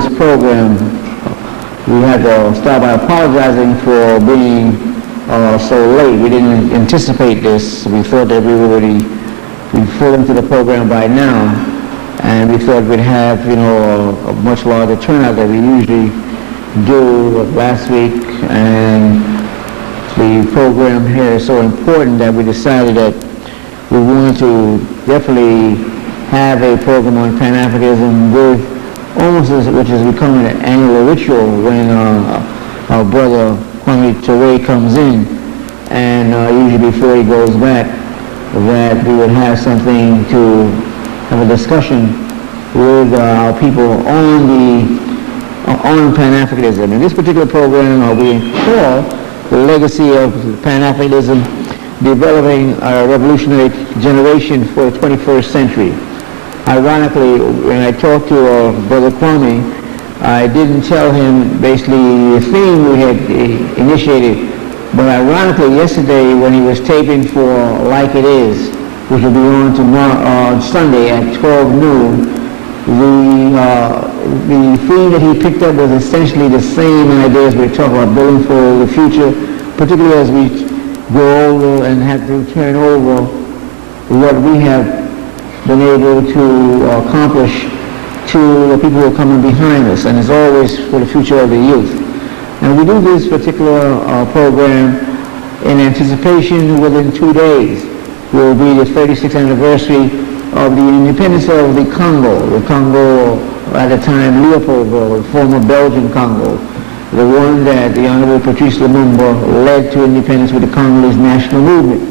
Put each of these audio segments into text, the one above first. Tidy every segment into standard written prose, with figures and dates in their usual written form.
this program, we had to start by apologizing for being so late. We didn't anticipate this. We thought that we were already full into the program by now, and we thought we'd have, a much larger turnout than we usually do last week. And the program here is so important that we decided that we wanted to definitely have a program on Pan-Africanism which is becoming an annual ritual when our brother Kwame Toure comes in, and usually before he goes back, that we would have something to have a discussion with our people on Pan-Africanism. In this particular program, we call the Legacy of Pan Africanism, Developing a Revolutionary Generation for the 21st Century. Ironically, when I talked to Brother Kwame, I didn't tell him basically the theme we had initiated, but ironically yesterday when he was taping for Like It Is, which will be on tomorrow, Sunday at 12 noon, the theme that he picked up was essentially the same ideas we talk about, building for the future, particularly as we go over and have to turn over what we have been able to accomplish to the people who are coming behind us, and it's always for the future of the youth. And we do this particular program in anticipation. Within 2 days will be the 36th anniversary of the independence of the Congo. The Congo, at the time Leopoldville, the former Belgian Congo, the one that the Honorable Patrice Lumumba led to independence with the Congolese national movement.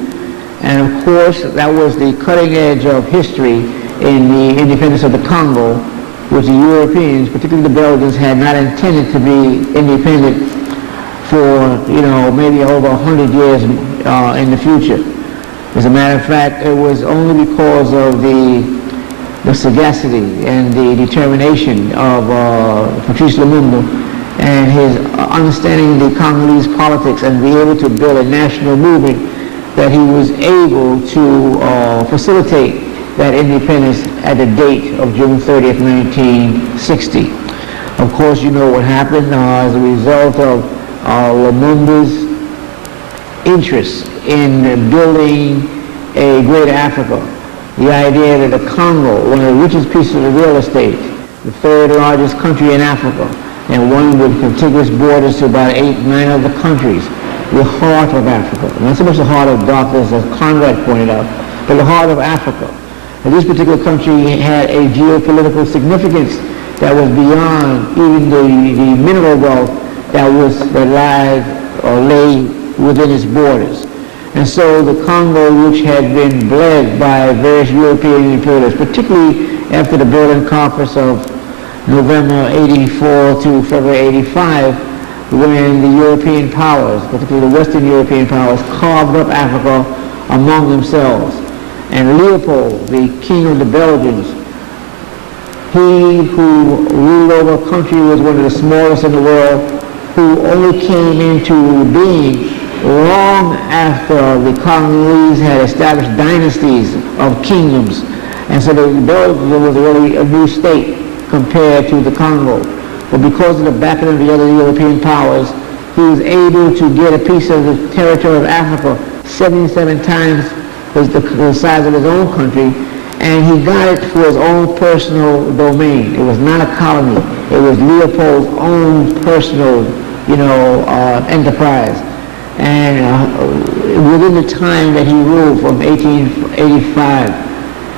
And of course, that was the cutting edge of history in the independence of the Congo, which the Europeans, particularly the Belgians, had not intended to be independent for, maybe over 100 years in the future. As a matter of fact, it was only because of the sagacity and the determination of Patrice Lumumba and his understanding the Congolese politics and be able to build a national movement that he was able to facilitate that independence at the date of June 30th, 1960. Of course, you know what happened as a result of Lumumba's interest in building a greater Africa. The idea that the Congo, one of the richest pieces of real estate, the third largest country in Africa, and one with contiguous borders to about 8-9 other countries, the heart of Africa. Not so much the heart of darkness, as Conrad pointed out, but the heart of Africa. And this particular country had a geopolitical significance that was beyond even the mineral wealth that lay within its borders. And so the Congo, which had been bled by various European imperialists, particularly after the Berlin Conference of November 84 to February 85, when the European powers, particularly the Western European powers, carved up Africa among themselves. And Leopold, the king of the Belgians, he who ruled over a country was one of the smallest in the world, who only came into being long after the Congolese had established dynasties of kingdoms. And so the Belgium was really a new state compared to the Congo. But because of the backing of the other European powers, he was able to get a piece of the territory of Africa 77 times the size of his own country, and he got it for his own personal domain. It was not a colony. It was Leopold's own personal, enterprise. And within the time that he ruled from 1885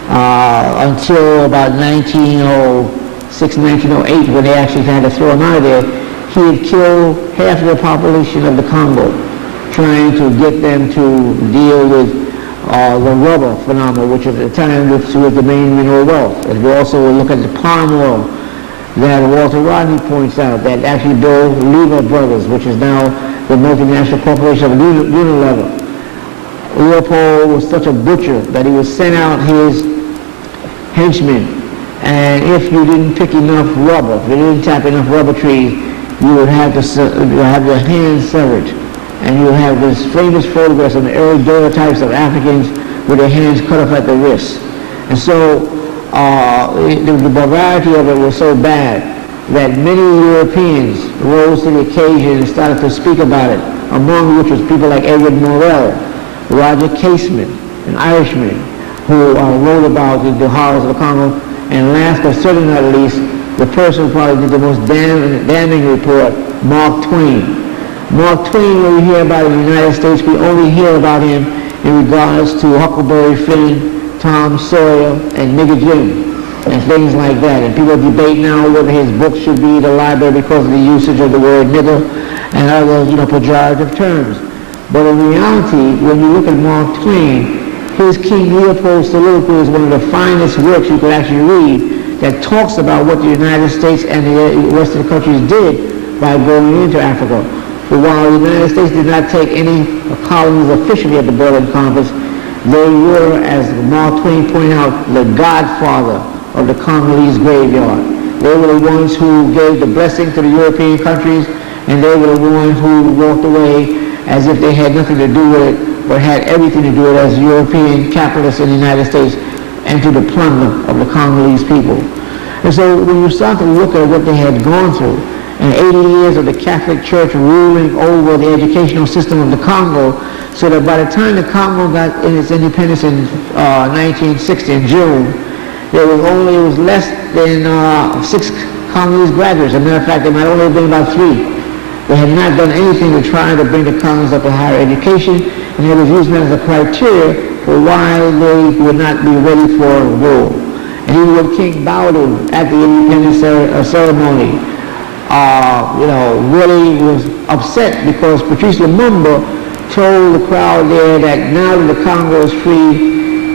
until about 1906, 1908, when they actually had to throw him out of there, he had killed half of the population of the Congo, trying to get them to deal with the rubber phenomenon, which at the time was the main mineral wealth. And we also will look at the palm oil that Walter Rodney points out, that actually built Lever Brothers, which is now the multinational corporation of Unilever. Leopold was such a butcher that he would send out his henchmen, and if you didn't pick enough rubber, if you didn't tap enough rubber trees, you would have have your hands severed. And you have this famous photographs of the early daguerreotypes of Africans with their hands cut off at the wrists. And so the barbarity of it was so bad that many Europeans rose to the occasion and started to speak about it, among which was people like Edward Morel, Roger Casement, an Irishman, who wrote about the horrors of the Congo, and last but certainly not least, the person who probably did the most damning report, Mark Twain. Mark Twain, when we hear about in the United States, we only hear about him in regards to Huckleberry Finn, Tom Sawyer, and Nigger Jim, and things like that. And people debate now whether his book should be in the library because of the usage of the word nigger and other, pejorative terms. But in reality, when you look at Mark Twain, his King Leopold soliloquy is one of the finest works you could actually read that talks about what the United States and the Western countries did by going into Africa. But while the United States did not take any colonies officially at the Berlin Conference, they were, as Mark Twain pointed out, the godfather of the Congolese graveyard. They were the ones who gave the blessing to the European countries, and they were the ones who walked away as if they had nothing to do with it, but had everything to do with it as European capitalists in the United States and to the plunder of the Congolese people. And so when you start to look at what they had gone through, and 80 years of the Catholic Church ruling over the educational system of the Congo, so that by the time the Congo got in its independence in 1960 in June, it was less than 6 Congolese graduates. As a matter of fact, there might only have been about 3. They had not done anything to try to bring the Congolese up to higher education, and they was using that as a criteria for why they would not be ready for war. And even when King Bowden at the independence ceremony, really was upset because Patrice Lumumba told the crowd there that now that the Congo is free,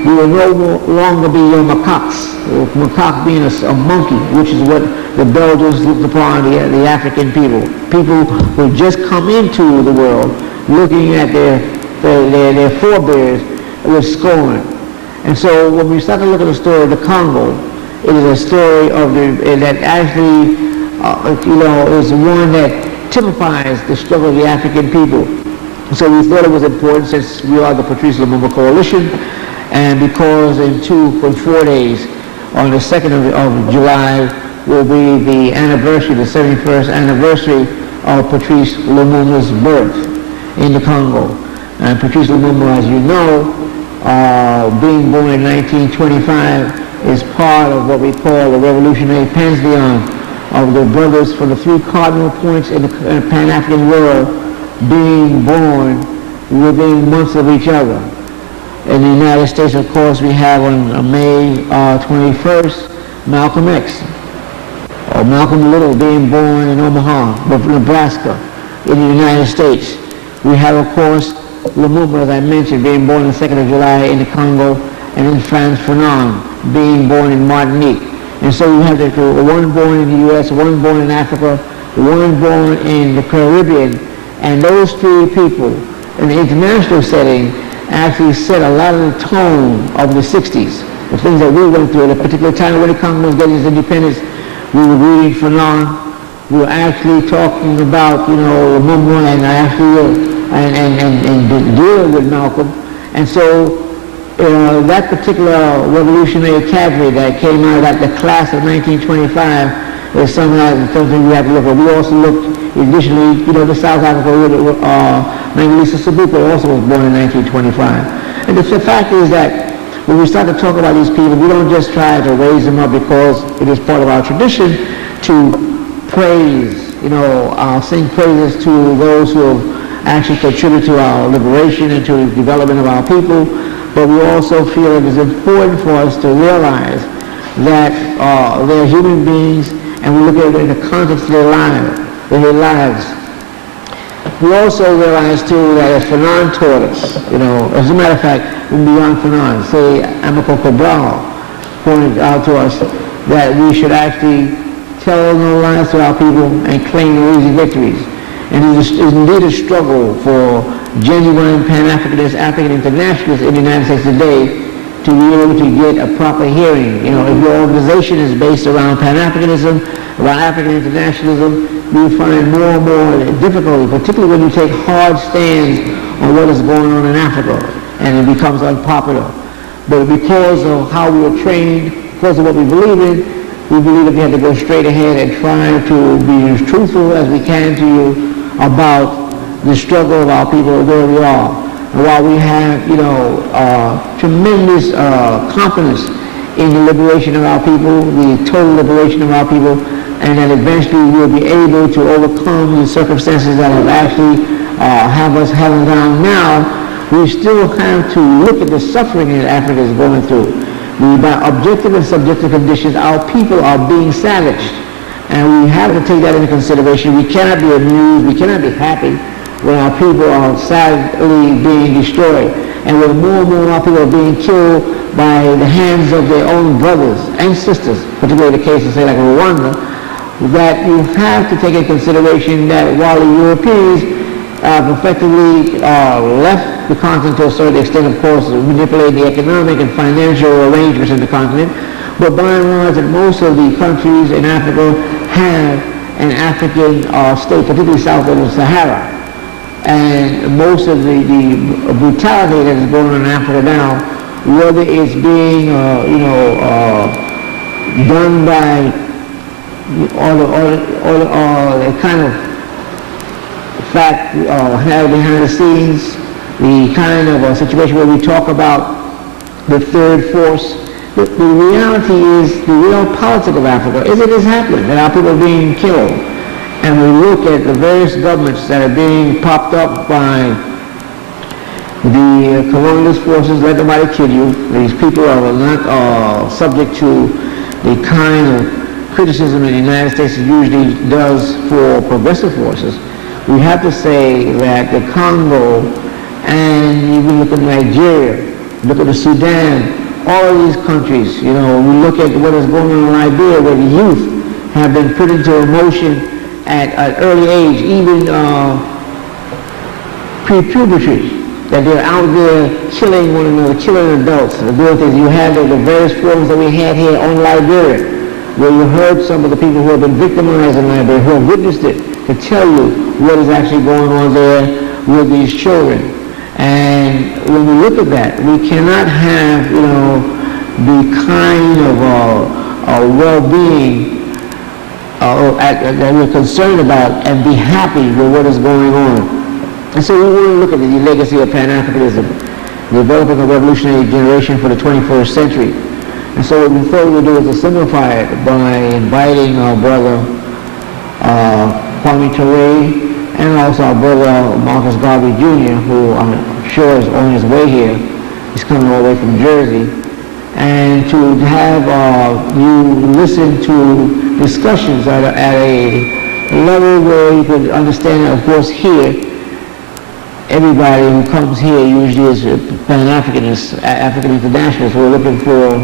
we will no longer be your macaques. Macaque being a monkey, which is what the Belgians looked upon the African people. People who just come into the world looking at their forebears with scorn. And so when we start to look at the story of the Congo, it is a story of that actually is one that typifies the struggle of the African people. So we thought it was important, since we are the Patrice Lumumba Coalition, and because in 4 days, on the 2nd of July, will be the anniversary, the 71st anniversary of Patrice Lumumba's birth in the Congo. And Patrice Lumumba, as you know, being born in 1925, is part of what we call the revolutionary pantheon of the brothers from the 3 cardinal points in the Pan-African world being born within months of each other. In the United States, of course, we have on May 21st, Malcolm X, or Malcolm Little being born in Omaha, Nebraska, in the United States. We have, of course, Lumumba, as I mentioned, being born on the 2nd of July in the Congo, and then Frantz Fanon being born in Martinique. And so you have one born in the U.S., one born in Africa, one born in the Caribbean, and those 3 people in the international setting actually set a lot of the tone of the 60s, the things that we went through at a particular time when the Congo was getting its independence. We were reading Fanon, we were actually talking about, Lumumba, and and dealing with Malcolm. And so that particular revolutionary cadre that came out of the class of 1925 is something we have to look at. We also looked additionally, to South Africa, Mangilisa Sabuko also was born in 1925. And the fact is that when we start to talk about these people, we don't just try to raise them up because it is part of our tradition to praise, sing praises to those who have actually contributed to our liberation and to the development of our people. But we also feel it is important for us to realize that they're human beings, and we look at it in the context of their lives. We also realize too that as Fanon taught us, as a matter of fact, beyond Fanon, say Amilcar Cabral pointed out to us that we should actually tell no lies to our people and claim no easy victories. And it is indeed a struggle for genuine Pan-Africanist, African internationalists in the United States today to be able to get a proper hearing. If your organization is based around Pan-Africanism, around African internationalism, you find more and more difficulty, particularly when you take hard stands on what is going on in Africa, and it becomes unpopular. But because of how we are trained, because of what we believe in, We believe that we have to go straight ahead and try to be as truthful as we can to you about the struggle of our people where we are. And while we have, tremendous confidence in the liberation of our people, the total liberation of our people, and that eventually we'll be able to overcome the circumstances that have actually have us held down now, we still have to look at the suffering that Africa is going through. By objective and subjective conditions, our people are being savaged. And we have to take that into consideration. We cannot be amused, we cannot be happy when our people are sadly being destroyed. And when more and more of our people are being killed by the hands of their own brothers and sisters, particularly the cases, say, like Rwanda, that you have to take into consideration that while the Europeans have effectively left the continent to a certain extent, of course, manipulating the economic and financial arrangements in the continent, but by and large, that most of the countries in Africa have an African state, particularly south of the Sahara. And most of the brutality that is going on in Africa now, whether it's being, done by all the kind of fact behind the scenes, the kind of situation where we talk about the third force. The reality is, the real politics of Africa is it is happening, that our people are being killed. And we look at the various governments that are being popped up by the colonialist forces, let nobody kid you. These people are not subject to the kind of criticism that the United States usually does for progressive forces. We have to say that the Congo, and even look at Nigeria, look at the Sudan, all of these countries, we look at what is going on in Liberia, where the youth have been put into emotion at an early age, even pre-puberty, that they're out there killing one another, killing adults, doing things. You had the various forums that we had here on Liberia, where you heard some of the people who have been victimized in Liberia, who have witnessed it, to tell you what is actually going on there with these children. And when we look at that, we cannot have, the kind of well-being that we're concerned about and be happy with what is going on. And so we want to look at the legacy of Pan Africanism, developing a revolutionary generation for the 21st century. And so what we thought we would do is to simplify it by inviting our brother Kwame Toure, and also our brother Marcus Garvey Jr., who I'm sure is on his way here. He's coming all the way from Jersey. And to have you listen to discussions at a level where you could understand that, of course, here, everybody who comes here usually is Pan-Africanists, African internationalists who are looking for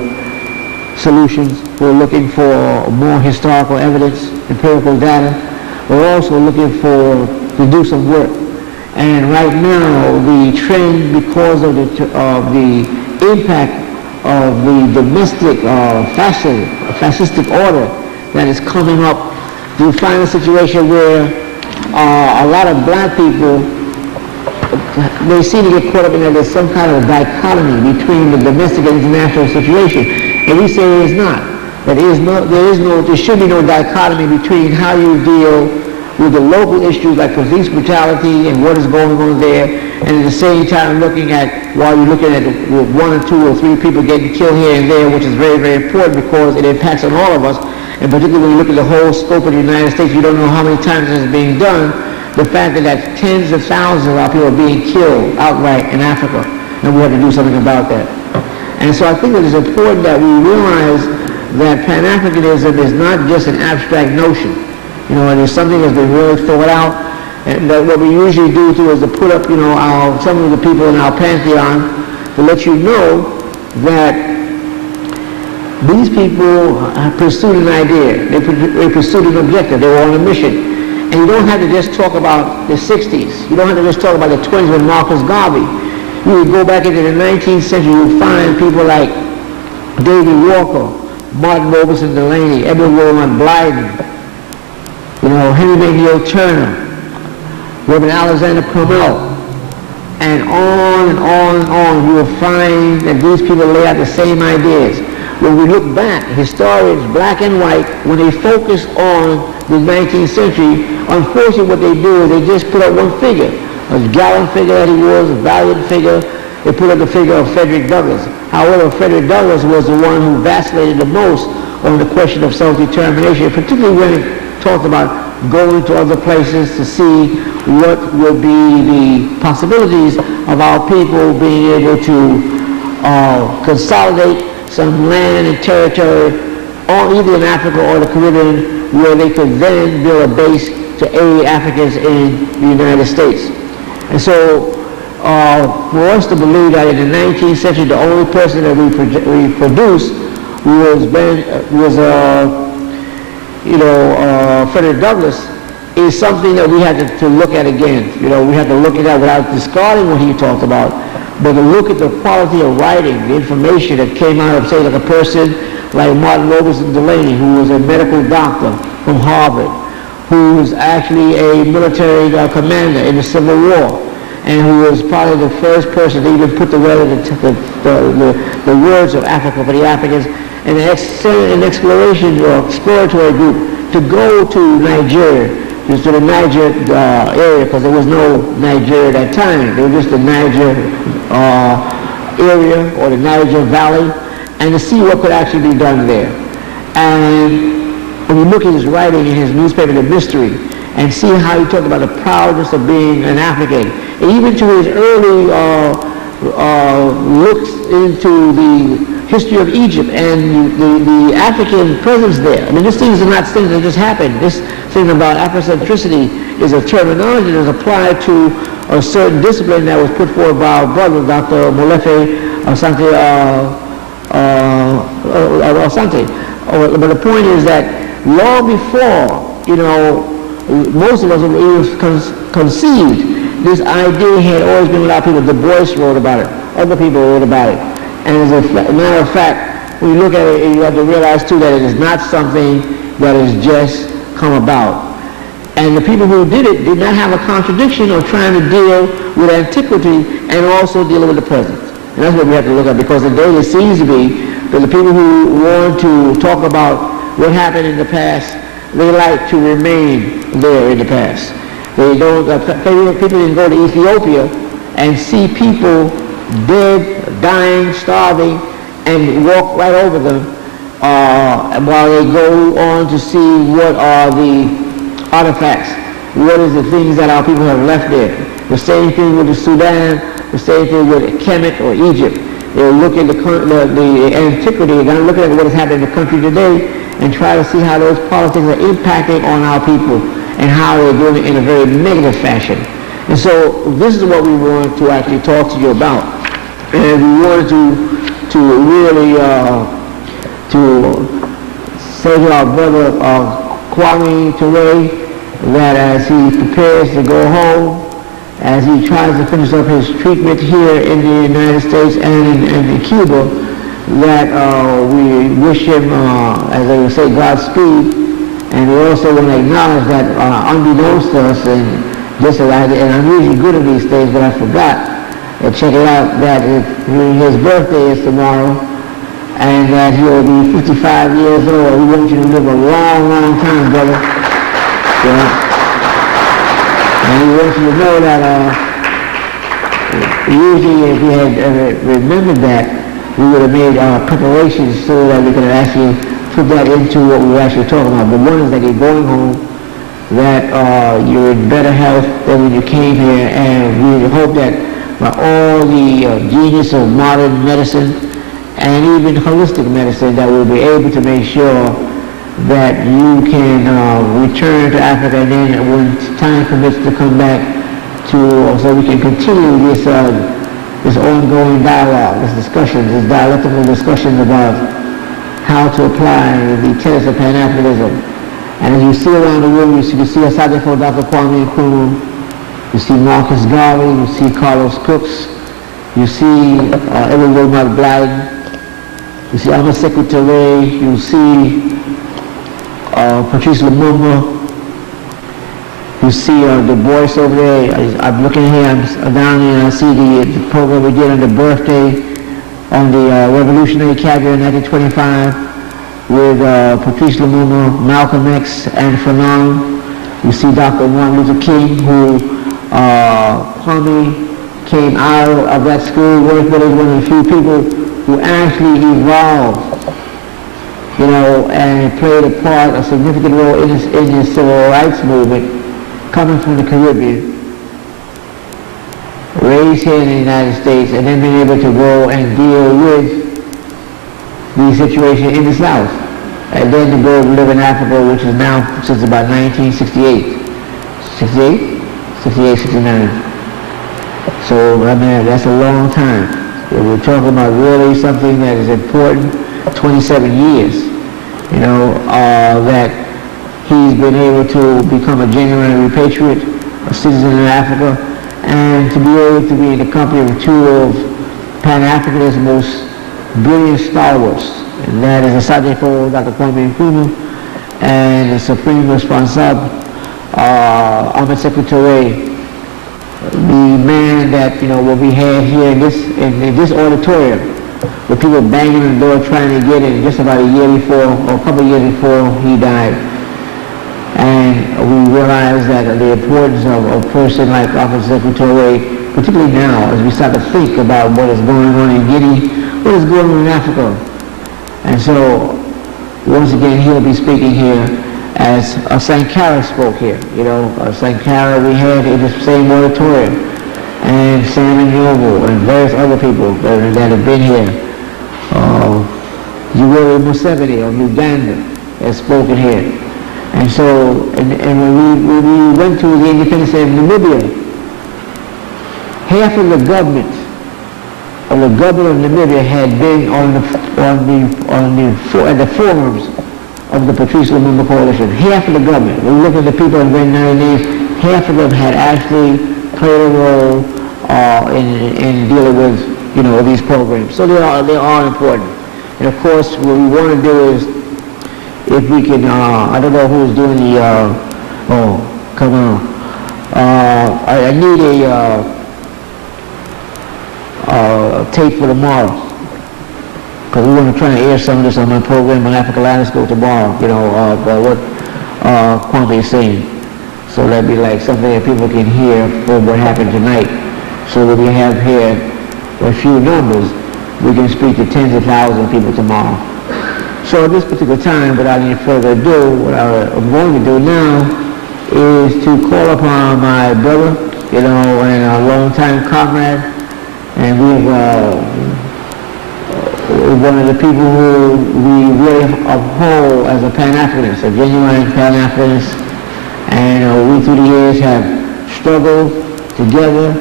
solutions, who are looking for more historical evidence, empirical data. We're also looking to do some work. And right now, the trend, because of the impact of the domestic fascistic order that is coming up, you find a situation where a lot of black people, they seem to get caught up in that there's some kind of dichotomy between the domestic and international situation. And we say it is not. That there should be no dichotomy between how you deal with the local issues like police brutality and what is going on there, and at the same time while you're looking at one or two or three people getting killed here and there, which is very, very important because it impacts on all of us, and particularly when you look at the whole scope of the United States, you don't know how many times this is being done. The fact that tens of thousands of our people are being killed outright in Africa, and we have to do something about that. And so I think that it's important that we realize that Pan-Africanism is not just an abstract notion. It is something that's been really thought out, and that what we usually do is to put up, some of the people in our pantheon to let you know that these people pursued an idea, they pursued an objective, they were on a mission. And you don't have to just talk about the 60s. You don't have to just talk about the 20s with Marcus Garvey. You would go back into the 19th century, you would find people like David Walker, Martin Robeson Delaney, Edward Wilmot Blyden, Henry McNeil Turner, Reverend Alexander Crummell, and on and on and on. You will find that these people lay out the same ideas. when we look back, historians, black and white, when they focus on the 19th century, unfortunately what they do is they just put up one figure, a gallant figure that he was, a valiant figure. They put up the figure of Frederick Douglass. However, Frederick Douglass was the one who vacillated the most on the question of self-determination, particularly when it talked about going to other places to see what would be the possibilities of our people being able to consolidate some land and territory, or either in Africa or the Caribbean, where they could then build a base to aid Africans in the United States. And so, for us to believe that in the 19th century, the only person that we produced was Frederick Douglass, is something that we had to look at again. You know, we had to look at that without discarding what he talked about, but to look at the quality of writing, the information that came out of, say, like a person like Martin Robertson Delaney, who was a medical doctor from Harvard, who was actually a military commander in the Civil War, and who was probably the first person to even put together the words of Africa for the Africans, and an exploration or exploratory group to go to Nigeria, just to the Niger area, because there was no Nigeria at that time. There was just the Niger area or the Niger Valley, and to see what could actually be done there. And when you look at his writing in his newspaper, The Mystery, and see how he talked about the proudness of being an African, and even to his early looks into the history of Egypt and the African presence there. I mean, these things are not things that just happen. This thing about Afrocentricity is a terminology that is applied to a certain discipline that was put forward by our brother, Dr. Molefe Asante. But the point is that long before, you know, most of us even conceived, this idea had always been with our people. Du Bois wrote about it. Other people wrote about it. And as a matter of fact, when you look at it, you have to realize too that it is not something that has just come about. And the people who did it did not have a contradiction of trying to deal with antiquity and also dealing with the present. And that's what we have to look at, because today it seems to be that the people who want to talk about what happened in the past, they like to remain there in the past. They don't, people can go to Ethiopia and see people dead, dying, starving, and walk right over them while they go on to see what are the artifacts, what is the things that our people have left there. The same thing with the Sudan, the same thing with Kemet or Egypt. They'll look at the antiquity, and look at what has happened in the country today, and try to see how those politics are impacting on our people and how they're doing it in a very negative fashion. And so this is what we want to actually talk to you about. And we wanted to really to say to our brother Kwame Toure that as he prepares to go home, as he tries to finish up his treatment here in the United States and in Cuba, that we wish him, as they would say, Godspeed. And we also want to acknowledge that unbeknownst to us, and just as and I'm usually good at these things, but I forgot. And check it out, that his birthday is tomorrow, and that he will be 55 years old. We want you to live a long, long time, brother. Yeah. And we want you to know that usually if we had remembered that, we would have made preparations so that we could have actually put that into what we were actually talking about. But one is that you're going home, that you're in better health than when you came here, and we hope that by all the genius of modern medicine and even holistic medicine, that we'll be able to make sure that you can return to Africa, and then when time permits to come back so we can continue this ongoing dialogue, this discussion, this dialectical discussion about how to apply the tenets of Pan Africanism. And as you see around the room, you can see aside from Dr. Kwame Nkrumah, you see Marcus Garvey, you see Carlos Cooks, you see Edward Wilmot Blyden, you see Ahmed Sekou Toure, you see Patrice Lumumba, you see Du Bois over there. I'm looking here, I'm down here, and I see the program we did on the birthday on the Revolutionary Cabinet in 1925 with Patrice Lumumba, Malcolm X, and Fanon. You see Dr. Martin Luther King, who Kwame came out of that school, worked with one of the few people who actually evolved, you know, and played a significant role in the civil rights movement, coming from the Caribbean, raised here in the United States, and then been able to go and deal with the situation in the South. And then to go live in Africa, which is now since about 1968. 68? 68, 69. So, I mean, that's a long time. We're talking about really something that is important, 27 years, you know, that he's been able to become a genuine repatriate, a citizen of Africa, and to be able to be in the company of two of Pan-Africanism's most brilliant stalwarts, and that is the Sergeant for Dr. Kwame and the Supreme Responsable, Toure, the man that, you know, will be had here in this auditorium, with people banging on the door trying to get in just about a year before, or a couple of years before he died. And we realize that the importance of a person like Officer Toure, particularly now, as we start to think about what is going on in Guinea, what is going on in Africa. And so, once again, he'll be speaking here as Sankara spoke here. You know, Sankara we had in the same auditorium, and Sam Nyobo, and various other people that have been here. Yoweri Museveni of Uganda has spoken here. And so, and when we went to the independence of Namibia, half of the government of Namibia had been at the forums of the Patrice Lumumba Coalition. Half of the government. When we look at the people in very 90 names, half of them had actually played a role in dealing with, you know, these programs. So they are important. And of course, what we want to do is, if we can, I don't know who's doing the, oh, come on. I need a tape for tomorrow, because we want to try to air some of this on my program on Africanism tomorrow, you know, what Kwame is saying. So that'd be like something that people can hear for what happened tonight. So that we have here a few numbers, we can speak to tens of thousands of people tomorrow. So at this particular time, without any further ado, what I'm going to do now is to call upon my brother, you know, and a long-time comrade, and we've one of the people who we really uphold as a Pan-Africanist, a genuine Pan-Africanist, and we through the years have struggled together.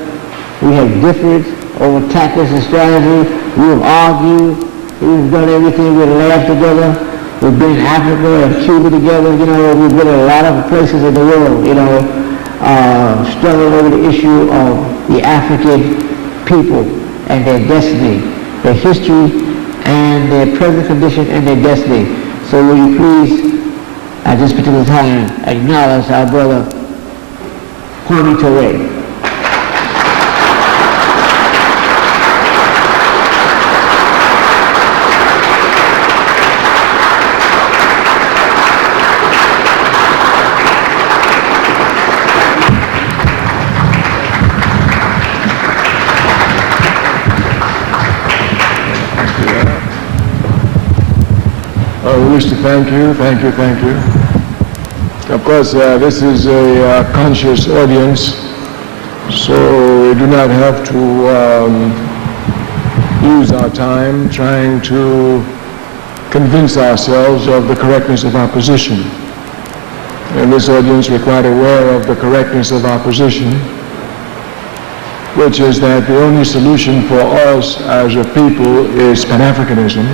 We have differed over tactics and strategy. We have argued. We've done everything. We've laughed together. We've been in Africa and Cuba together. You know, we've been in a lot of places in the world, you know, struggling over the issue of the African people and their destiny, their history and their present condition and their destiny. So will you please, at this particular time, acknowledge our brother Kwame Toure. I wish to thank you. Of course, this is a conscious audience, so we do not have to use our time trying to convince ourselves of the correctness of our position. And this audience, we're quite aware of the correctness of our position, which is that the only solution for us as a people is Pan-Africanism,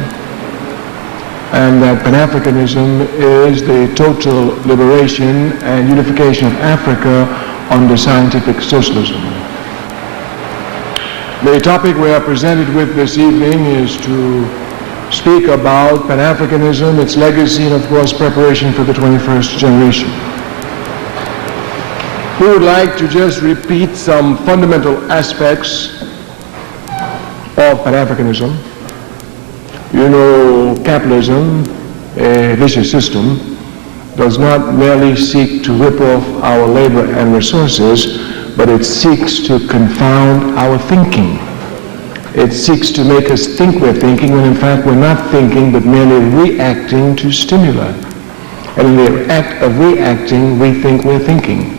and that Pan-Africanism is the total liberation and unification of Africa under scientific socialism. The topic we are presented with this evening is to speak about Pan-Africanism, its legacy, and of course preparation for the 21st generation. We would like to just repeat some fundamental aspects of Pan-Africanism You know, capitalism, a vicious system, does not merely seek to rip off our labor and resources, but it seeks to confound our thinking. It seeks to make us think we're thinking when in fact we're not thinking but merely reacting to stimuli. And in the act of reacting, we think we're thinking.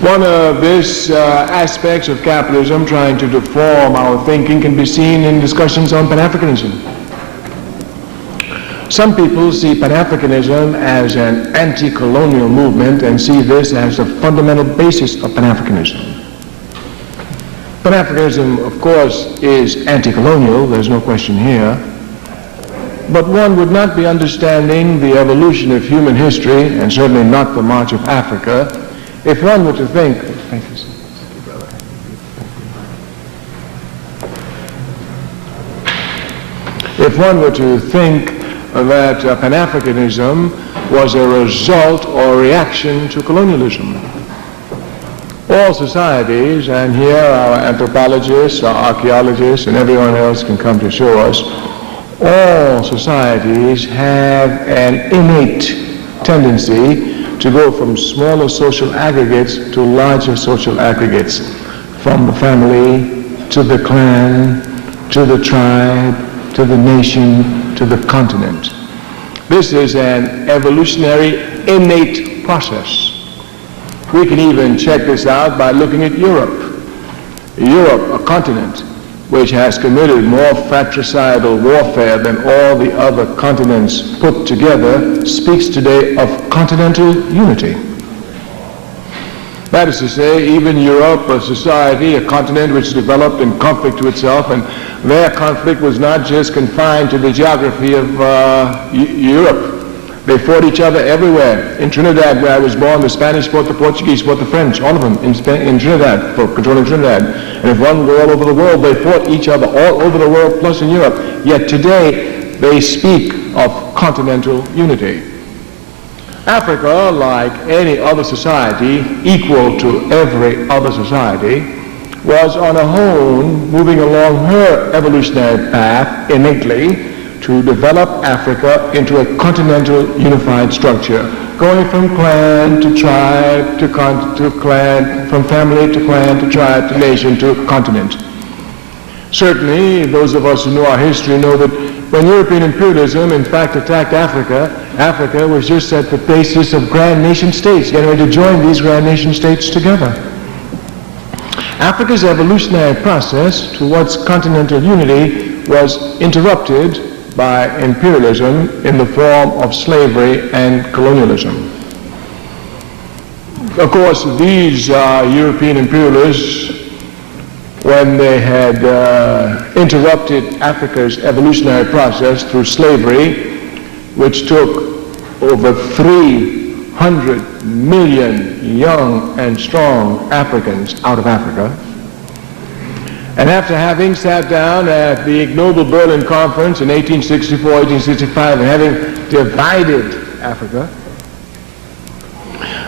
One of these aspects of capitalism trying to deform our thinking can be seen in discussions on Pan-Africanism. Some people see Pan-Africanism as an anti-colonial movement and see this as the fundamental basis of Pan-Africanism. Pan-Africanism, of course, is anti-colonial, there's no question here, but one would not be understanding the evolution of human history, and certainly not the march of Africa, if one were to think, if one were to think that Pan-Africanism was a result or reaction to colonialism. All societies, and here our anthropologists, our archaeologists, and everyone else can come to show us, all societies have an innate tendency to go from smaller social aggregates to larger social aggregates, from the family to the clan, to the tribe, to the nation, to the continent. This is an evolutionary, innate process. We can even check this out by looking at Europe. Europe, a continent which has committed more fratricidal warfare than all the other continents put together, speaks today of continental unity. That is to say, even Europe, a society, a continent which developed in conflict to itself, and their conflict was not just confined to the geography of Europe. They fought each other everywhere. In Trinidad, where I was born, the Spanish fought the Portuguese, fought the French, all of them in Trinidad, for controlling Trinidad. And if one were all over the world, they fought each other all over the world, plus in Europe. Yet today, they speak of continental unity. Africa, like any other society, equal to every other society, was on her own, moving along her evolutionary path innately, to develop Africa into a continental unified structure, going from clan to tribe to clan, from family to clan to tribe to nation to continent. Certainly, those of us who know our history know that when European imperialism in fact attacked Africa, Africa was just at the basis of grand nation states, getting ready to join these grand nation states together. Africa's evolutionary process towards continental unity was interrupted by imperialism in the form of slavery and colonialism. Of course, these European imperialists, when they had interrupted Africa's evolutionary process through slavery, which took over 300 million young and strong Africans out of Africa, and after having sat down at the ignoble Berlin Conference in 1864, 1865, and having divided Africa,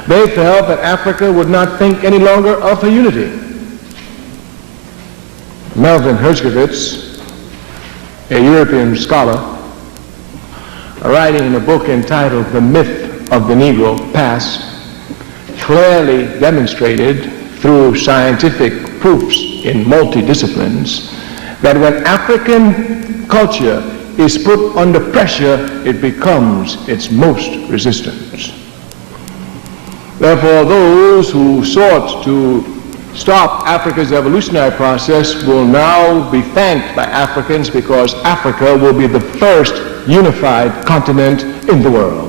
they felt that Africa would not think any longer of her unity. Melvin Herskovits, a European scholar, writing in a book entitled The Myth of the Negro Past, clearly demonstrated through scientific proofs in multi-disciplines that when African culture is put under pressure, it becomes its most resistant. Therefore, those who sought to stop Africa's evolutionary process will now be thanked by Africans, because Africa will be the first unified continent in the world.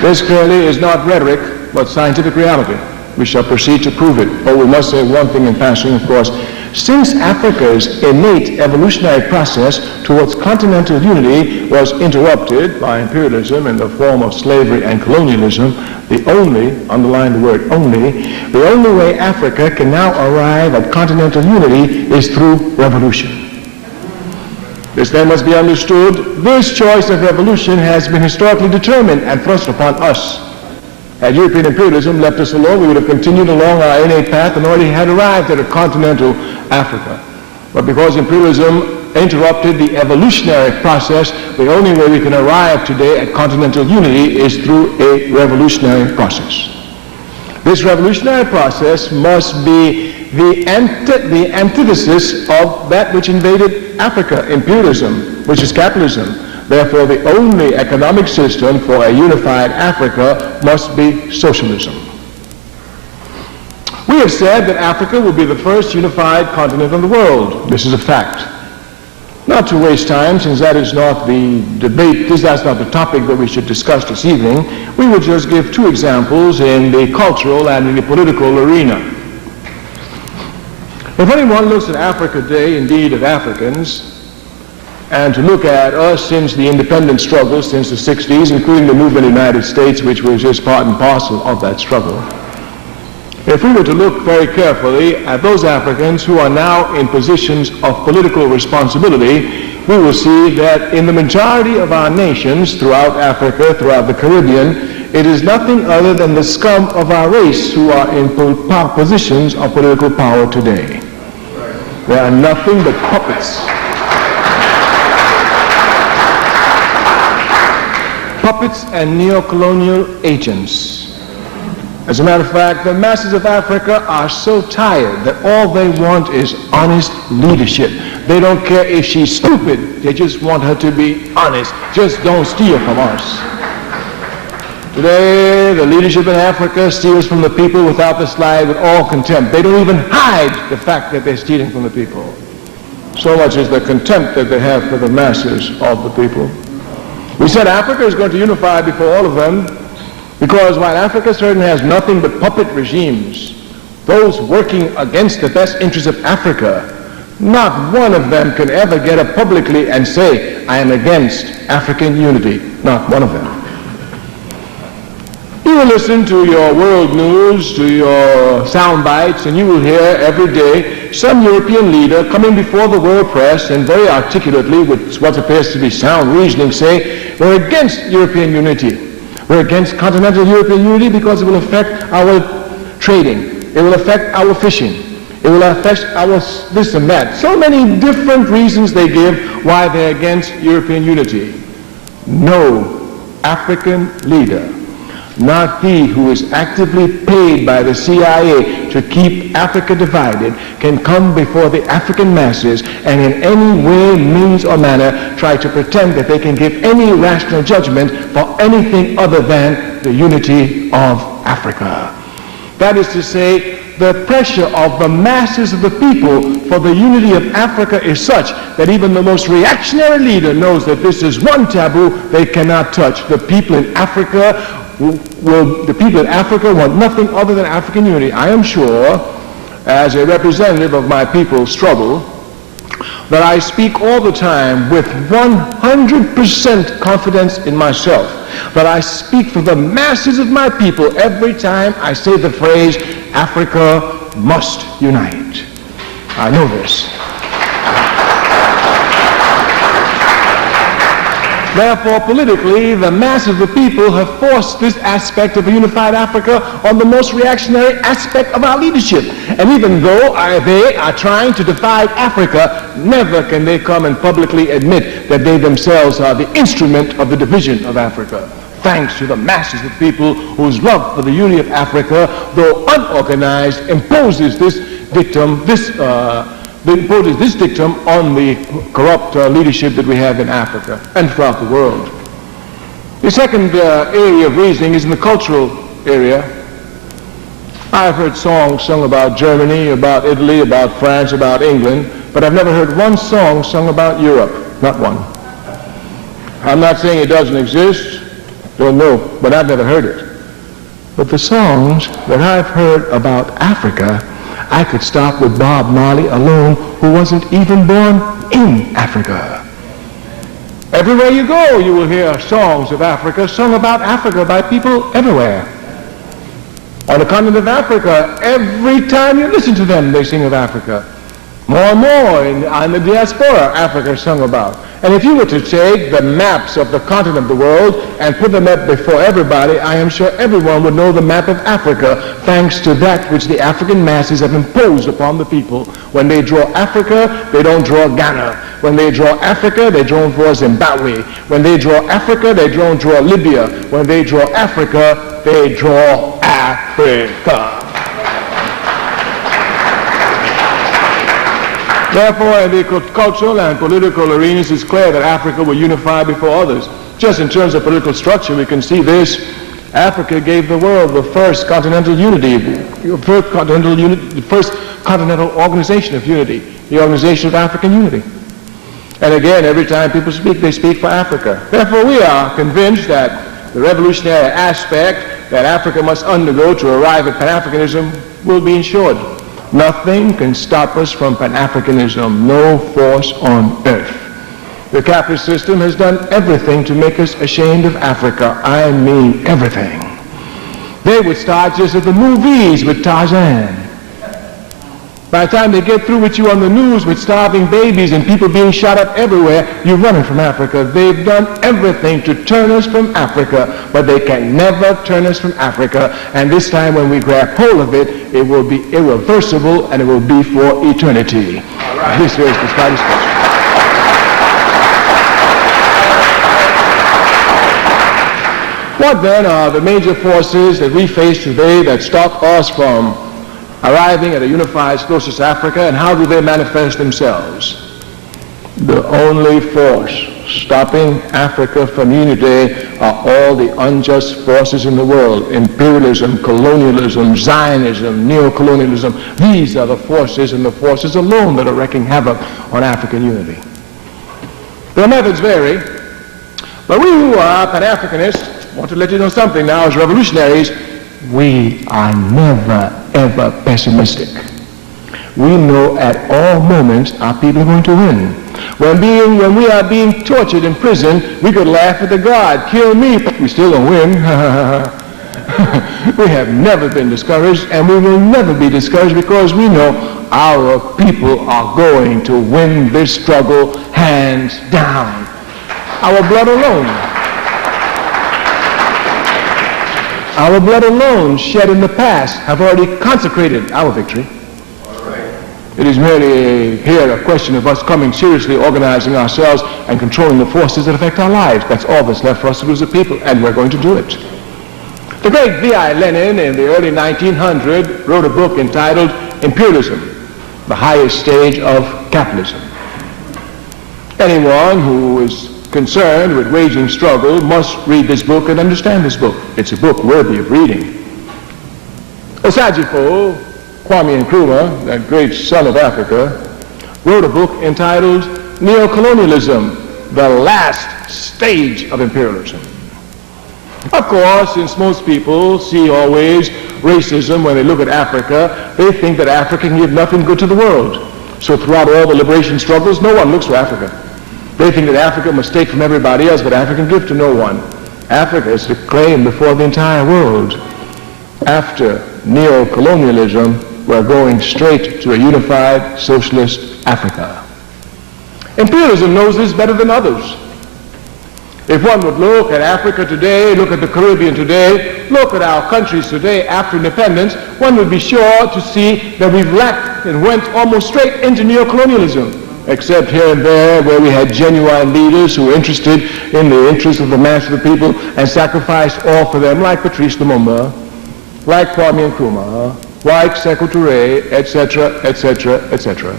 This clearly is not rhetoric, but scientific reality. We shall proceed to prove it. But we must say one thing in passing, of course. Since Africa's innate evolutionary process towards continental unity was interrupted by imperialism in the form of slavery and colonialism, the only, underline the word only, the only way Africa can now arrive at continental unity is through revolution. This then must be understood. This choice of revolution has been historically determined and thrust upon us. Had European imperialism left us alone, we would have continued along our innate path and already had arrived at a continental Africa. But because imperialism interrupted the evolutionary process, the only way we can arrive today at continental unity is through a revolutionary process. This revolutionary process must be the antithesis of that which invaded Africa, imperialism, which is capitalism. Therefore, the only economic system for a unified Africa must be socialism. We have said that Africa will be the first unified continent in the world. This is a fact. Not to waste time, since that is not the debate, that's not the topic that we should discuss this evening, we will just give two examples in the cultural and in the political arena. If anyone looks at Africa today, indeed at Africans, and to look at us since the independence struggle, since the 60s, including the movement in the United States, which was just part and parcel of that struggle, if we were to look very carefully at those Africans who are now in positions of political responsibility, we will see that in the majority of our nations throughout Africa, throughout the Caribbean, it is nothing other than the scum of our race who are in positions of political power today. They are nothing but puppets. Puppets and neo-colonial agents. As a matter of fact, the masses of Africa are so tired that all they want is honest leadership. They don't care if she's stupid. They just want her to be honest. Just don't steal from us. Today, the leadership in Africa steals from the people without the slide, with all contempt. They don't even hide the fact that they're stealing from the people. So much is the contempt that they have for the masses of the people. We said Africa is going to unify before all of them, because while Africa certainly has nothing but puppet regimes, those working against the best interests of Africa, not one of them can ever get up publicly and say, I am against African unity. Not one of them. You will listen to your world news, to your sound bites, and you will hear every day some European leader coming before the world press and very articulately, with what appears to be sound reasoning, say, we're against European unity. We're against continental European unity because it will affect our trading. It will affect our fishing. It will affect our this and that. So many different reasons they give why they're against European unity. No African leader, not he who is actively paid by the CIA to keep Africa divided, can come before the African masses and in any way, means, or manner try to pretend that they can give any rational judgment for anything other than the unity of Africa. That is to say, the pressure of the masses of the people for the unity of Africa is such that even the most reactionary leader knows that this is one taboo they cannot touch. The people in Africa want nothing other than African unity. I am sure, as a representative of my people's struggle, that I speak all the time with 100% confidence in myself, that I speak for the masses of my people every time I say the phrase, Africa must unite. I know this. Therefore, politically, the mass of the people have forced this aspect of a unified Africa on the most reactionary aspect of our leadership. And even though they are trying to divide Africa, never can they come and publicly admit that they themselves are the instrument of the division of Africa. Thanks to the masses of people whose love for the unity of Africa, though unorganized, imposes this dictum on the corrupt leadership that we have in Africa and throughout the world. The second area of reasoning is in the cultural area. I've heard songs sung about Germany, about Italy, about France, about England, but I've never heard one song sung about Europe. Not one. I'm not saying it doesn't exist, don't know, but I've never heard it. But the songs that I've heard about Africa, I could stop with Bob Marley alone, who wasn't even born in Africa. Everywhere you go, you will hear songs of Africa sung about Africa by people everywhere. On the continent of Africa, every time you listen to them, they sing of Africa. More and more in the diaspora, Africa is sung about. And if you were to take the maps of the continent of the world and put them up before everybody, I am sure everyone would know the map of Africa, thanks to that which the African masses have imposed upon the people. When they draw Africa, they don't draw Ghana. When they draw Africa, they don't draw Zimbabwe. When they draw Africa, they don't draw Libya. When they draw Africa, they draw Africa. Therefore, in the cultural and political arenas, it's clear that Africa will unify before others. Just in terms of political structure, we can see this. Africa gave the world the first continental unity, the first continental organization of unity, the Organization of African Unity. And again, every time people speak, they speak for Africa. Therefore, we are convinced that the revolutionary aspect that Africa must undergo to arrive at Pan-Africanism will be ensured. Nothing can stop us from Pan-Africanism, no force on earth. The capitalist system has done everything to make us ashamed of Africa. I mean everything. They would start just at the movies with Tarzan. By the time they get through with you on the news with starving babies and people being shot up everywhere, you're running from Africa. They've done everything to turn us from Africa, but they can never turn us from Africa. And this time when we grab hold of it, it will be irreversible and it will be for eternity. All right. This is the Scottish question. What then are the major forces that we face today that stop us from arriving at a unified socialist Africa, and how do they manifest themselves? The only force stopping Africa from unity are all the unjust forces in the world: imperialism, colonialism, Zionism, neocolonialism. These are the forces, and the forces alone, that are wreaking havoc on African unity. Their methods vary, but we who are Pan-Africanists want to let you know something now as revolutionaries. We are never, ever pessimistic. We know at all moments our people are going to win. When we are being tortured in prison, we could laugh at the guard, kill me, we still don't win. We have never been discouraged, and we will never be discouraged, because we know our people are going to win this struggle hands down. Our blood alone shed in the past have already consecrated our victory. It is merely here a question of us coming seriously, organizing ourselves, and controlling the forces that affect our lives. That's all that's left for us to do as a people, and we're going to do it. The great V.I. Lenin in the early 1900s wrote a book entitled Imperialism, the Highest Stage of Capitalism. Anyone who is concerned with waging struggle must read this book and understand this book. It's a book worthy of reading. Osajifo, Kwame Nkrumah, that great son of Africa, wrote a book entitled Neocolonialism, the Last Stage of Imperialism. Of course, since most people see always racism when they look at Africa, they think that Africa can give nothing good to the world. So throughout all the liberation struggles, no one looks for Africa. They think that Africa must take from everybody else, but Africa can give to no one. Africa is to claim before the entire world. After neocolonialism, we're going straight to a unified socialist Africa. Imperialism knows this better than others. If one would look at Africa today, look at the Caribbean today, look at our countries today after independence, one would be sure to see that we've lacked and went almost straight into neocolonialism. Except here and there where we had genuine leaders who were interested in the interests of the mass of the people and sacrificed all for them, like Patrice Lumumba, like Kwame Nkrumah, like Sekou Toure, etc., etc., etc.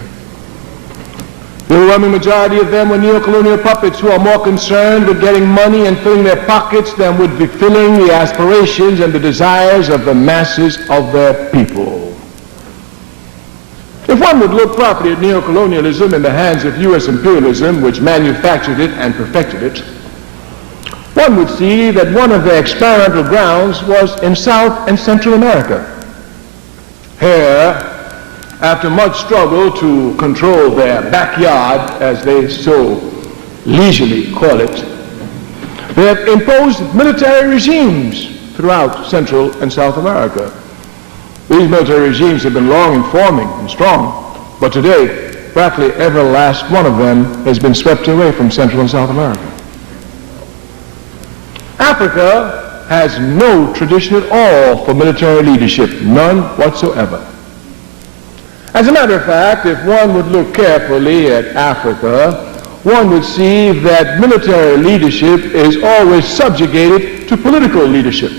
The overwhelming majority of them were neocolonial puppets who are more concerned with getting money and filling their pockets than with fulfilling the aspirations and the desires of the masses of their people. If one would look properly at neocolonialism in the hands of U.S. imperialism, which manufactured it and perfected it, one would see that one of their experimental grounds was in South and Central America. Here, after much struggle to control their backyard, as they so leisurely call it, they have imposed military regimes throughout Central and South America. These military regimes have been long in forming and strong, but today practically every last one of them has been swept away from Central and South America. Africa has no tradition at all for military leadership, none whatsoever. As a matter of fact, if one would look carefully at Africa, one would see that military leadership is always subjugated to political leadership.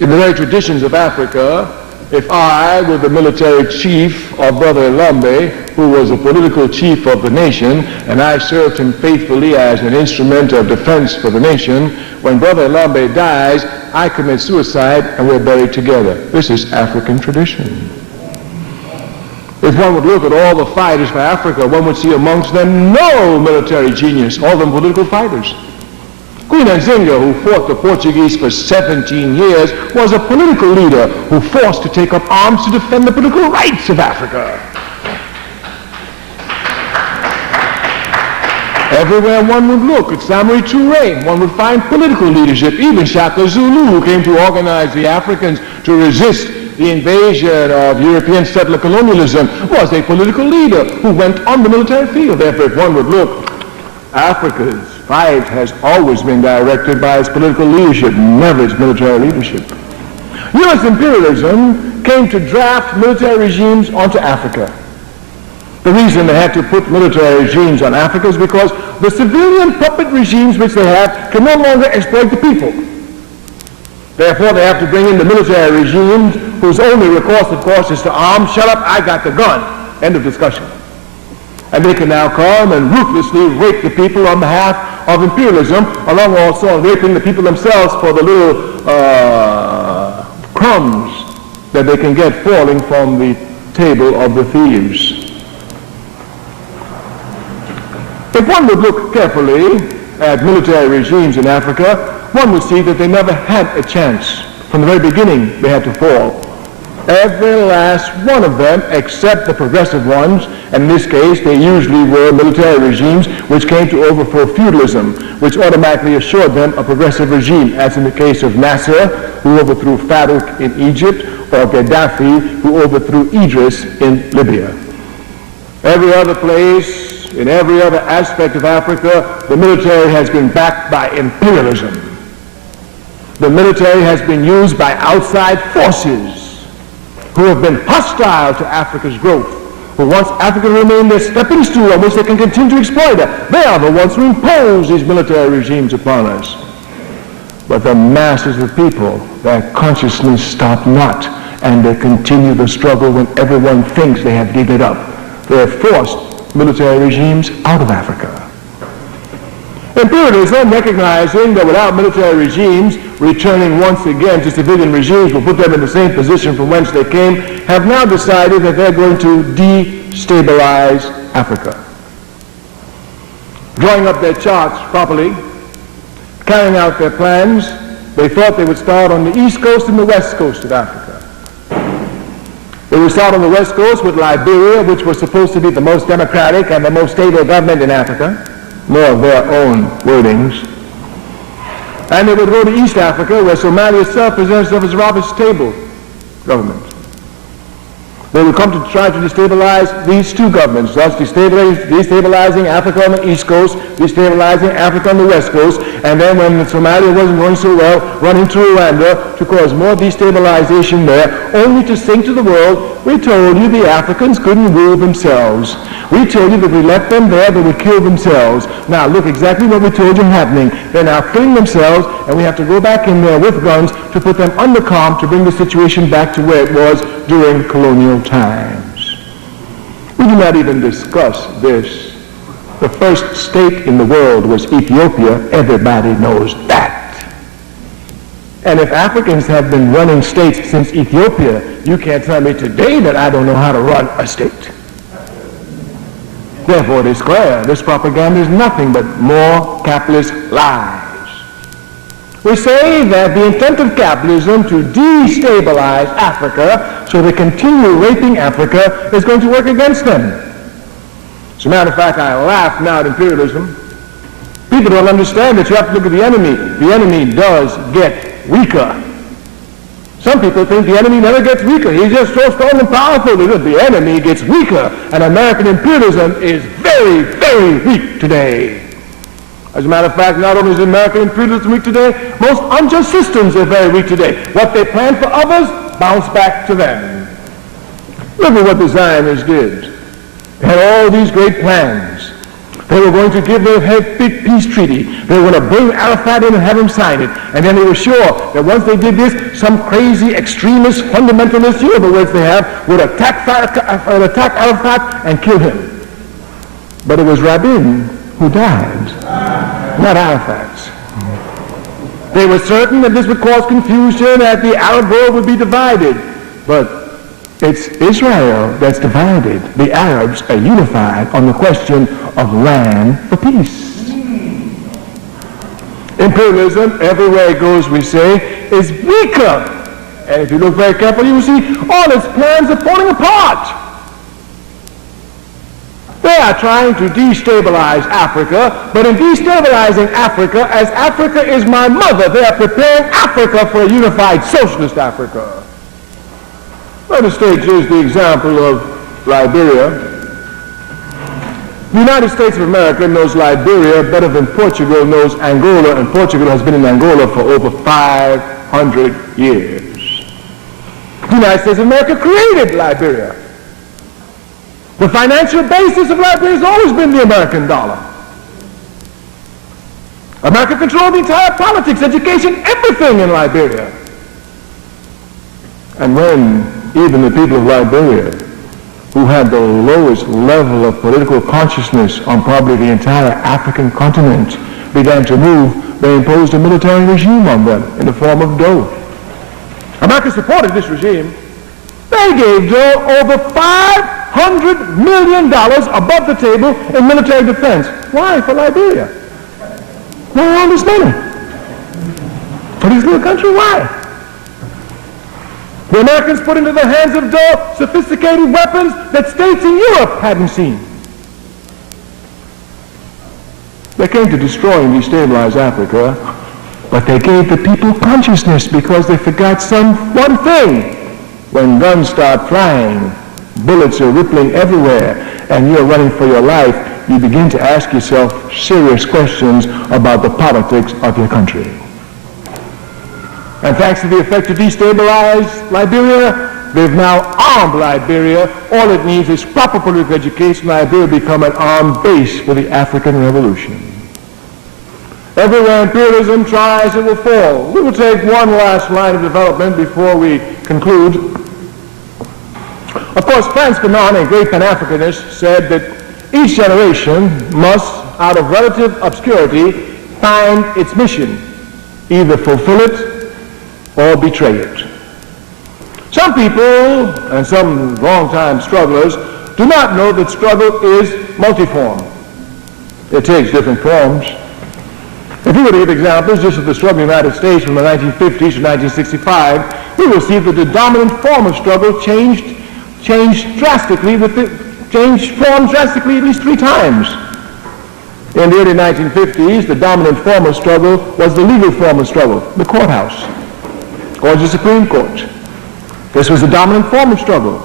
In the very traditions of Africa, if I were the military chief of Brother Lambe, who was a political chief of the nation, and I served him faithfully as an instrument of defense for the nation, when Brother Lambe dies, I commit suicide and we're buried together. This is African tradition. If one would look at all the fighters for Africa, one would see amongst them no military genius, all of them political fighters. Queen Nzinga, who fought the Portuguese for 17 years, was a political leader who forced to take up arms to defend the political rights of Africa. Everywhere one would look at Samori Toure, one would find political leadership. Even Shaka Zulu, who came to organize the Africans to resist the invasion of European settler colonialism, was a political leader who went on the military field. Therefore, if one would look, Africa's fight has always been directed by its political leadership, never its military leadership. U.S. imperialism came to draft military regimes onto Africa. The reason they had to put military regimes on Africa is because the civilian puppet regimes which they have can no longer exploit the people. Therefore, they have to bring in the military regimes whose only recourse, of course, is to arms. Shut up, I got the gun. End of discussion. And they can now come and ruthlessly rape the people on behalf of imperialism, along also raping the people themselves for the little crumbs that they can get falling from the table of the thieves. If one would look carefully at military regimes in Africa, one would see that they never had a chance. From the very beginning, they had to fall. Every last one of them, except the progressive ones, and in this case, they usually were military regimes which came to overthrow feudalism, which automatically assured them a progressive regime, as in the case of Nasser, who overthrew Farouk in Egypt, or Gaddafi, who overthrew Idris in Libya. Every other place, in every other aspect of Africa, the military has been backed by imperialism. The military has been used by outside forces who have been hostile to Africa's growth, who wants Africa to remain their stepping stool on which they can continue to exploit it. They are the ones who impose these military regimes upon us. But the masses of people, their consciousness stop not, and they continue the struggle when everyone thinks they have given it up. They have forced military regimes out of Africa. Imperialism, recognizing that without military regimes, returning once again to civilian regimes will put them in the same position from whence they came, have now decided that they're going to destabilize Africa. Drawing up their charts properly, carrying out their plans, they thought they would start on the east coast and the west coast of Africa. They would start on the west coast with Liberia, which was supposed to be the most democratic and the most stable government in Africa. More of their own wordings. And they would go to East Africa, where Somalia itself presents itself as a rather stable government. They would come to try to destabilize these two governments, thus destabilizing Africa on the East Coast, destabilizing Africa on the West Coast, and then when Somalia wasn't going so well, running to Rwanda to cause more destabilization there, only to sing to the world, we told you the Africans couldn't rule themselves. We told you that if we left them there, they would kill themselves. Now look exactly what we told you happening. They're now killing themselves, and we have to go back in there with guns to put them under calm to bring the situation back to where it was during colonial times. We do not even discuss this. The first state in the world was Ethiopia. Everybody knows that. And if Africans have been running states since Ethiopia, you can't tell me today that I don't know how to run a state. Therefore, it is clear this propaganda is nothing but more capitalist lies. We say that the intent of capitalism to destabilize Africa so they continue raping Africa is going to work against them. As a matter of fact, I laugh now at imperialism. People don't understand that you have to look at the enemy. The enemy does get weaker. Some people think the enemy never gets weaker. He's just so strong and powerful. The enemy gets weaker, and American imperialism is very, very weak today. As a matter of fact, not only is American imperialism weak today, most unjust systems are very weak today. What they plan for others, bounce back to them. Look at what the Zionists did. They had all these great plans. They were going to give them a big peace treaty. They were going to bring Arafat in and have him sign it. And then they were sure that once they did this, some crazy extremist, fundamentalist, you know the words they have, would attack Arafat and kill him. But it was Rabin who died, not Arafat. They were certain that this would cause confusion, that the Arab world would be divided. But it's Israel that's divided. The Arabs are unified on the question of land for peace. Imperialism, everywhere it goes, we say, is weaker. And if you look very carefully, you will see all its plans are falling apart. They are trying to destabilize Africa, but in destabilizing Africa, as Africa is my mother, they are preparing Africa for a unified socialist Africa. The United States is the example of Liberia. The United States of America knows Liberia better than Portugal knows Angola, and Portugal has been in Angola for over 500 years. The United States of America created Liberia. The financial basis of Liberia has always been the American dollar. America controlled the entire politics, education, everything in Liberia. And when even the people of Liberia, who had the lowest level of political consciousness on probably the entire African continent, began to move, they imposed a military regime on them in the form of Doe. America supported this regime. They gave Doe over $500 million above the table in military defense. Why? For Liberia. Why all this money? For this little country? Why? The Americans put into the hands of Doe sophisticated weapons that states in Europe hadn't seen. They came to destroy and destabilize Africa, but they gave the people consciousness because they forgot one thing. When guns start flying, bullets are rippling everywhere, and you're running for your life, you begin to ask yourself serious questions about the politics of your country. And thanks to the effect to destabilize Liberia, they've now armed Liberia. All it needs is proper political education. Liberia become an armed base for the African Revolution. Everywhere imperialism tries, it will fall. We will take one last line of development before we conclude. Of course, Frantz Fanon, a great Pan-Africanist, said that each generation must, out of relative obscurity, find its mission, either fulfill it or betray it. Some people, and some long-time strugglers, do not know that struggle is multiform. It takes different forms. If we were to give examples just of the struggle in the United States from the 1950s to 1965, we will see that the dominant form of struggle changed form drastically at least 3 times. In the early 1950s, the dominant form of struggle was the legal form of struggle, the courthouse, or the Supreme Court. This was the dominant form of struggle.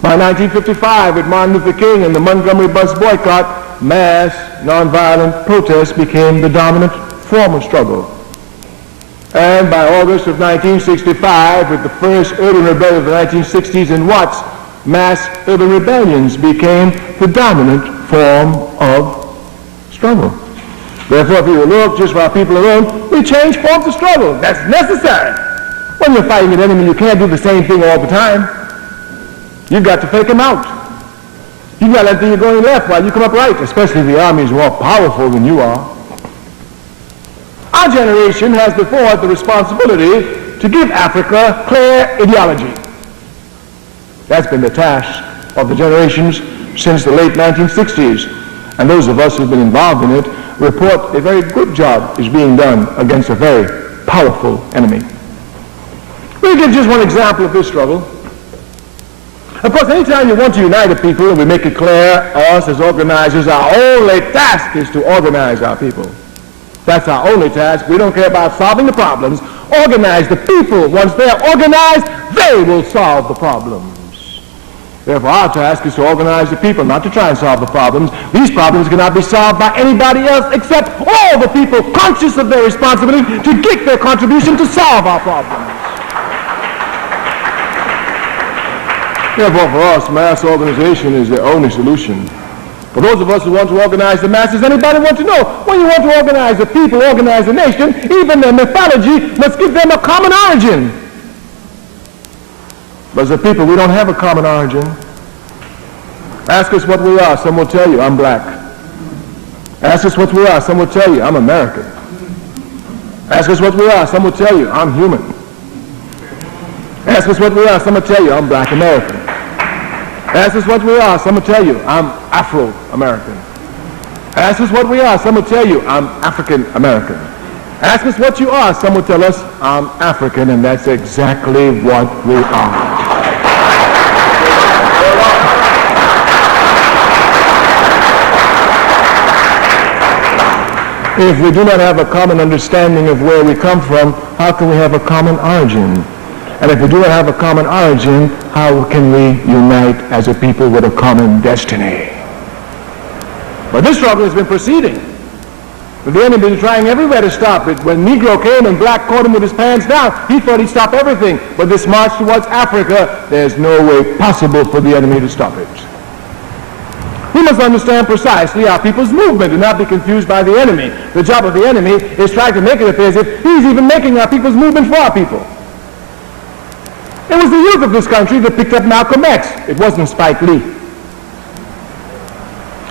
By 1955, with Martin Luther King and the Montgomery bus boycott, mass nonviolent protest became the dominant form of struggle. And by August of 1965, with the first urban rebellion of the 1960s in Watts, mass urban rebellions became the dominant form of struggle. Therefore, if you look just for our people alone, we change forms of struggle. That's necessary. When you're fighting an enemy, you can't do the same thing all the time. You've got to fake them out. You've got to let them going left while you come up right, especially if the army is more powerful than you are. Our generation has before it the responsibility to give Africa clear ideology. That's been the task of the generations since the late 1960s. And those of us who've been involved in it report a very good job is being done against a very powerful enemy. We'll give just one example of this struggle. Of course, anytime you want to unite a people, and we make it clear, us as organizers, our only task is to organize our people. That's our only task. We don't care about solving the problems. organize the people. Once they are organized, they will solve the problems. Therefore, our task is to organize the people, not to try and solve the problems. These problems cannot be solved by anybody else except all the people conscious of their responsibility to give their contribution to solve our problems. Therefore, for us, mass organization is the only solution. For those of us who want to organize the masses, anybody want to know, when you want to organize the people, organize the nation, even their mythology must give them a common origin. But as a people, we don't have a common origin. Ask us what we are, some will tell you, I'm black. Ask us what we are, some will tell you, I'm American. Ask us what we are, some will tell you, I'm human. Ask us what we are, some will tell you, I'm black American. Ask us what we are, some will tell you, I'm Afro-American. Ask us what we are, some will tell you, I'm African-American. Ask us what you are, some will tell us, I'm African, and that's exactly what we are. If we do not have a common understanding of where we come from, how can we have a common origin? And if we do not have a common origin, how can we unite as a people with a common destiny? But this struggle has been proceeding. The enemy has been trying everywhere to stop it. When Negro came and black caught him with his pants down, he thought he'd stop everything. But this march towards Africa, there's no way possible for the enemy to stop it. We must understand precisely our people's movement and not be confused by the enemy. The job of the enemy is trying to make it appear as if he's even making our people's movement for our people. It was the youth of this country that picked up Malcolm X. It wasn't Spike Lee.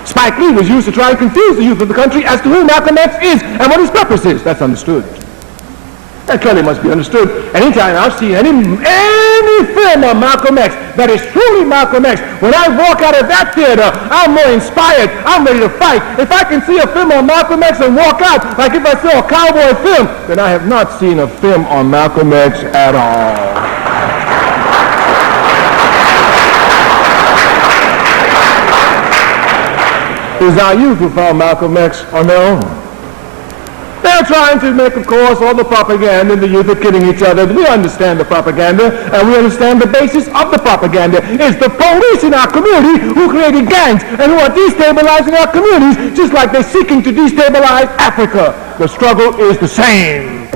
Spike Lee was used to try and confuse the youth of the country as to who Malcolm X is and what his purpose is. That's understood. That clearly must be understood. Anytime I've seen any film of Malcolm X that is truly Malcolm X, when I walk out of that theater, I'm more inspired. I'm ready to fight. If I can see a film on Malcolm X and walk out like if I saw a cowboy film, then I have not seen a film on Malcolm X at all. It is our youth who found Malcolm X on their own. They're trying to make, of course, all the propaganda, and the youth are killing each other. We understand the propaganda, and we understand the basis of the propaganda. It's the police in our community who created gangs and who are destabilizing our communities, just like they're seeking to destabilize Africa. The struggle is the same.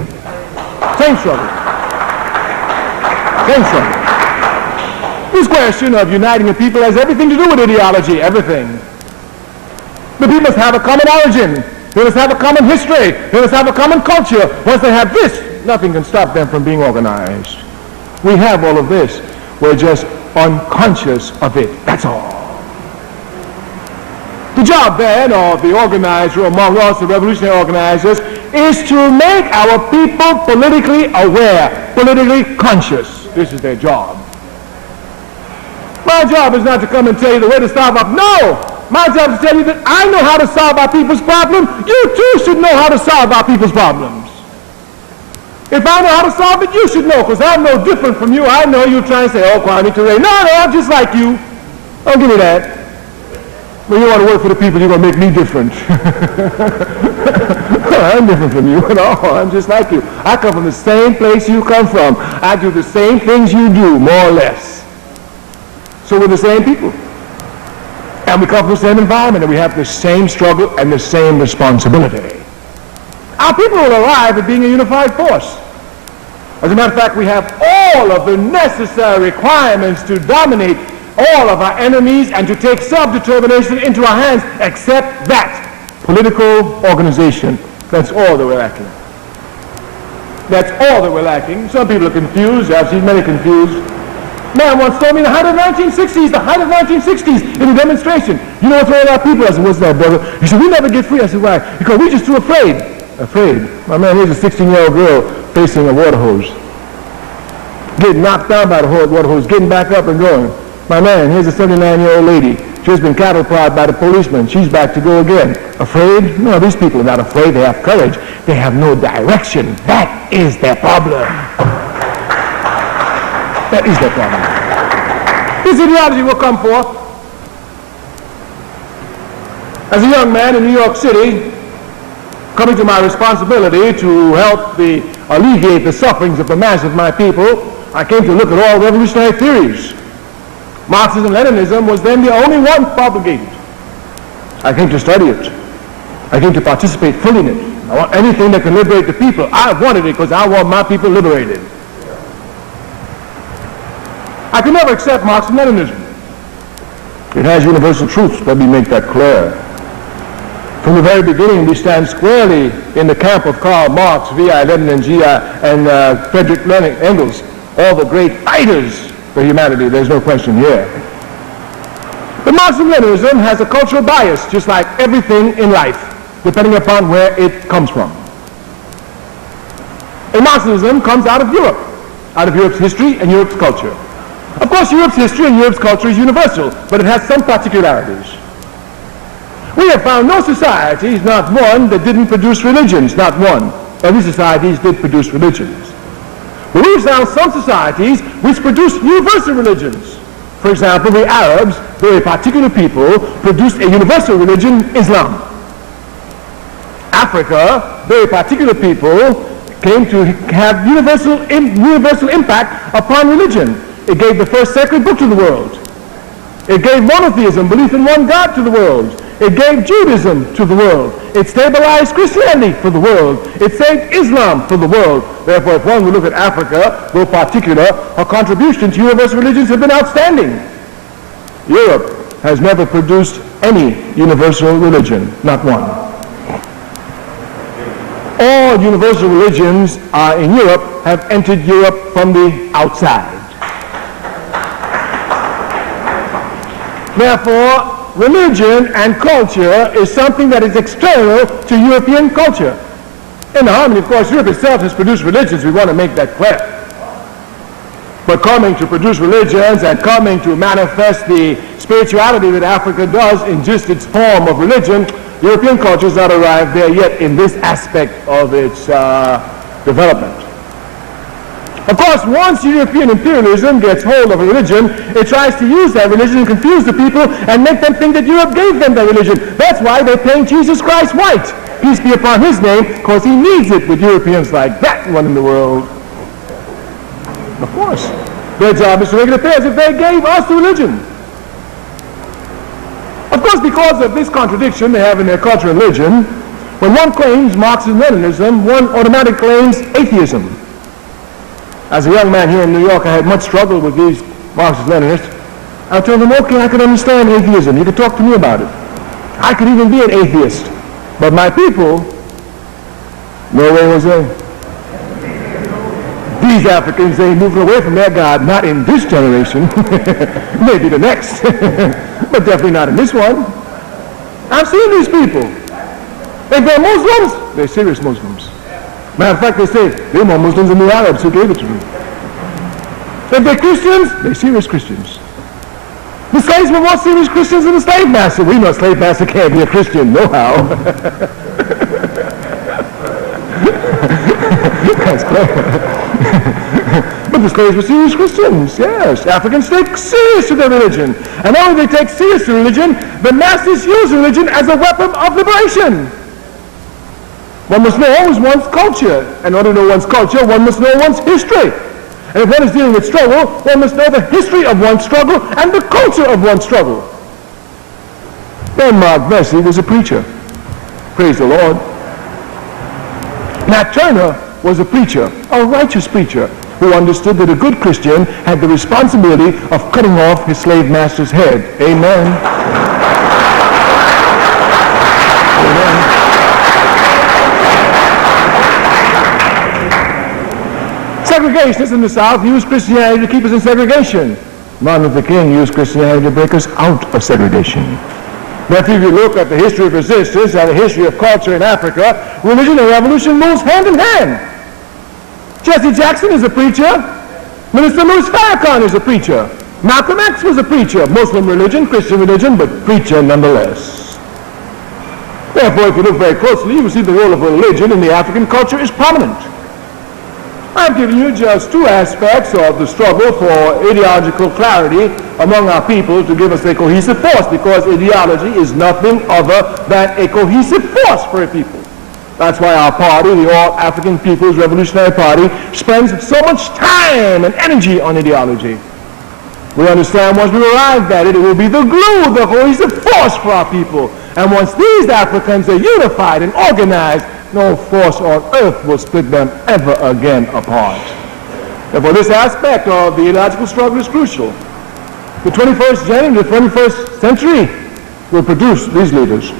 Same struggle. Same struggle. This question of uniting the people has everything to do with ideology, everything. The people must have a common origin. They must have a common history. They must have a common culture. Once they have this, nothing can stop them from being organized. We have all of this. We're just unconscious of it. That's all. The job then of the organizer among us, the revolutionary organizers, is to make our people politically aware, politically conscious. This is their job. My job is not to come and tell you the way to solve up. No! My job is to tell you that I know how to solve our people's problem. You too should know how to solve our people's problems. If I know how to solve it, you should know, because I'm no different from you. I know you're trying to say, oh, Kwame, Toure. No, I'm just like you. Don't give me that. When you want to work for the people, you're going to make me different. I'm different from you at all. I'm just like you. I come from the same place you come from. I do the same things you do, more or less. So we're the same people. And we come from the same environment, and we have the same struggle and the same responsibility. Our people will arrive at being a unified force. As a matter of fact, we have all of the necessary requirements to dominate all of our enemies and to take self-determination into our hands, except that political organization. That's all that we're lacking. That's all that we're lacking. Some people are confused. I've seen many confused. Man once told me in the height of the 1960s, in a demonstration, you know what's wrong with our people? I said, what's that, brother? He said, we never get free. I said, why? Because we're just too afraid. Afraid. My man, here's a 16-year-old girl facing a water hose. Getting knocked down by the water hose, getting back up and going. My man, here's a 79-year-old lady. She's been cattle prod by the policeman. She's back to go again. Afraid? No, these people are not afraid. They have courage. They have no direction. That is their problem. That is their problem. This ideology will come forth. As a young man in New York City, coming to my responsibility to help the alleviate the sufferings of the mass of my people, I came to look at all revolutionary theories. Marxism and Leninism was then the only one propagated. I came to study it. I came to participate fully in it. I want anything that can liberate the people. I wanted it because I want my people liberated. I could never accept Marxism and Leninism. It has universal truths, let me make that clear. From the very beginning, we stand squarely in the camp of Karl Marx, V.I. Lenin, and Friedrich Engels, all the great fighters for humanity. There's no question here. But Marxism-Leninism has a cultural bias, just like everything in life, depending upon where it comes from. And Marxism comes out of Europe's history and Europe's culture. Of course, Europe's history and Europe's culture is universal, but it has some particularities. We have found no societies, not one, that didn't produce religions, not one. Every societies did produce religions. But we've found some societies which produced universal religions. For example, the Arabs, very particular people, produced a universal religion, Islam. Africa, very particular people, came to have universal impact upon religion. It gave the first sacred book to the world. It gave monotheism, belief in one God, to the world. It gave Judaism to the world. It stabilized Christianity for the world. It saved Islam for the world. Therefore, if one would look at Africa, though particular, her contribution to universal religions have been outstanding. Europe has never produced any universal religion, not one. All universal religions in Europe have entered Europe from the outside. Therefore, religion and culture is something that is external to European culture. In the harmony, of course, Europe itself has produced religions. We want to make that clear. But coming to produce religions and coming to manifest the spirituality that Africa does in just its form of religion, European culture has not arrived there yet in this aspect of its development. Of course, once European imperialism gets hold of a religion, it tries to use that religion and confuse the people and make them think that Europe gave them that religion. That's why they paint Jesus Christ white. Peace be upon his name, because he needs it with Europeans like that running the world. Of course. Their job is to make it appear as if they gave us the religion. Of course, because of this contradiction they have in their culture and religion, when one claims Marxism-Leninism, one automatically claims atheism. As a young man here in New York, I had much struggle with these Marxist-Leninists. I told them, okay, I could understand atheism. You could talk to me about it. I could even be an atheist. But my people, no way, Jose. These Africans, they moving away from their God, not in this generation, maybe the next, but definitely not in this one. I've seen these people. If they're Muslims, they're serious Muslims. Matter of fact, they say, they're more Muslims than the Arabs who gave it to them. If they're Christians, they're serious Christians. The slaves were more serious Christians than the slave master. We know a slave master can't be a Christian, no how. That's clever. But the slaves were serious Christians, yes. Africans take serious to their religion. And not only they take serious to religion, the masses use religion as a weapon of liberation. One must know one's culture. In order to know one's culture, one must know one's history. And if one is dealing with struggle, one must know the history of one's struggle and the culture of one's struggle. Then Mark Vesey was a preacher. Praise the Lord. Nat Turner was a preacher, a righteous preacher, who understood that a good Christian had the responsibility of cutting off his slave master's head. Amen. Amen. Segregationists in the South used Christianity to keep us in segregation. Martin Luther King used Christianity to break us out of segregation. Therefore, if you look at the history of resistance and the history of culture in Africa, religion and revolution moves hand in hand. Jesse Jackson is a preacher. Minister Louis Farrakhan is a preacher. Malcolm X was a preacher. Muslim religion, Christian religion, but preacher nonetheless. Therefore, if you look very closely, you will see the role of religion in the African culture is prominent. I've given you just two aspects of the struggle for ideological clarity among our people to give us a cohesive force, because ideology is nothing other than a cohesive force for a people. That's why our party, the All African People's Revolutionary Party, spends so much time and energy on ideology. We understand once we arrive at it, it will be the glue, the cohesive force for our people. And once these Africans are unified and organized, no force on earth will split them ever again apart. Therefore, this aspect of the ideological struggle is crucial. The 21st century will produce these leaders.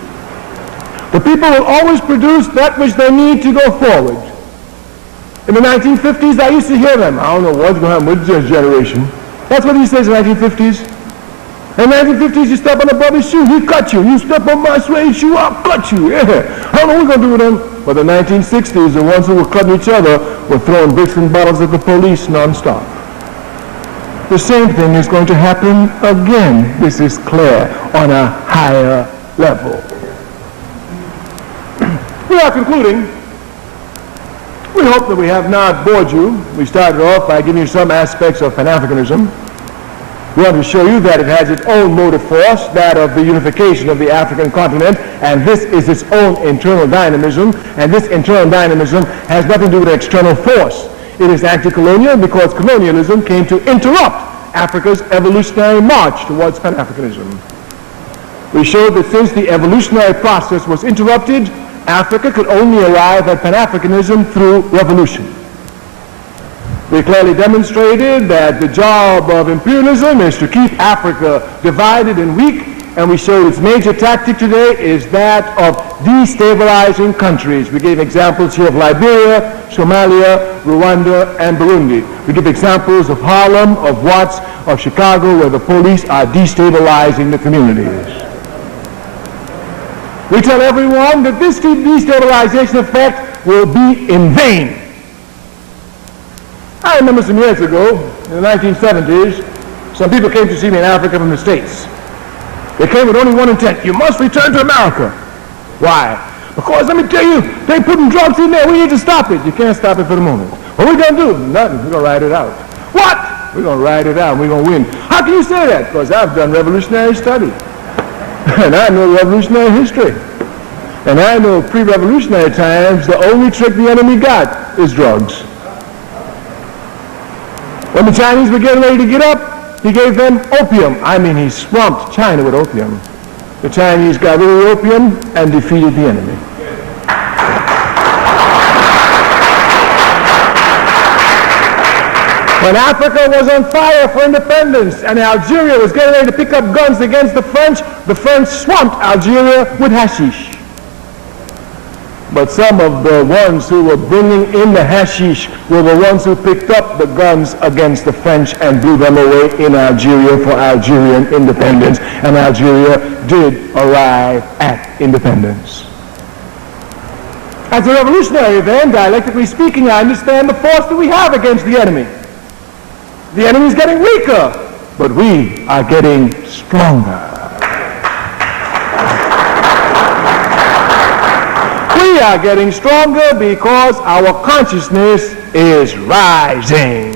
The people will always produce that which they need to go forward. In the 1950s, I used to hear them. I don't know what's going to happen with this generation. That's what he says in the 1950s. In the 1950s, you step on a brother's shoe, he cut you. You step on my suede shoe, I'll cut you. Yeah. I don't know what we're going to do with them. But the 1960s, the ones who were cutting each other were throwing bricks and bottles at the police nonstop. The same thing is going to happen again. This is clear on a higher level. We are concluding. We hope that we have not bored you. We started off by giving you some aspects of Pan-Africanism. We want to show you that it has its own motive force, that of the unification of the African continent, and this is its own internal dynamism, and this internal dynamism has nothing to do with external force. It is anti-colonial because colonialism came to interrupt Africa's evolutionary march towards Pan-Africanism. We showed that since the evolutionary process was interrupted, Africa could only arrive at Pan-Africanism through revolution. We clearly demonstrated that the job of imperialism is to keep Africa divided and weak, and we showed its major tactic today is that of destabilizing countries. We gave examples here of Liberia, Somalia, Rwanda, and Burundi. We give examples of Harlem, of Watts, of Chicago, where the police are destabilizing the communities. We tell everyone that this destabilization effect will be in vain. I remember some years ago, in the 1970s, some people came to see me in Africa from the States. They came with only one intent: you must return to America. Why? Because let me tell you, they're putting drugs in there. We need to stop it. You can't stop it for the moment. What are we going to do? Nothing. We're going to ride it out. What? We're going to ride it out. We're going to win. How can you say that? Because I've done revolutionary study. And I know revolutionary history. And I know pre-revolutionary times, the only trick the enemy got is drugs. When the Chinese were getting ready to get up, he gave them opium. I mean, he swamped China with opium. The Chinese got rid of the opium and defeated the enemy. When Africa was on fire for independence and Algeria was getting ready to pick up guns against the French swamped Algeria with hashish. But some of the ones who were bringing in the hashish were the ones who picked up the guns against the French and blew them away in Algeria for Algerian independence. And Algeria did arrive at independence. As a revolutionary then, dialectically speaking, I understand the force that we have against the enemy. The enemy is getting weaker, but we are getting stronger. We are getting stronger because our consciousness is rising.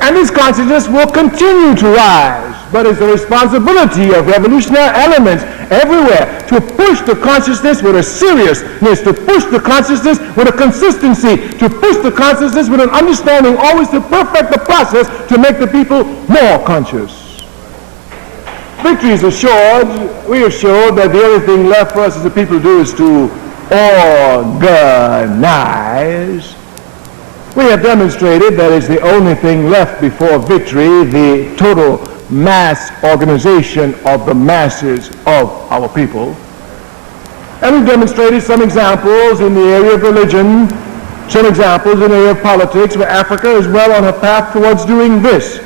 And this consciousness will continue to rise, but it's the responsibility of revolutionary elements everywhere to push the consciousness with a seriousness, to push the consciousness with a consistency, to push the consciousness with an understanding, always to perfect the process to make the people more conscious. Victory is assured. We are sure that the only thing left for us as a people to do is to organize. We have demonstrated that it's the only thing left before victory, the total mass organization of the masses of our people. And we've demonstrated some examples in the area of religion, some examples in the area of politics, where Africa is well on a path towards doing this.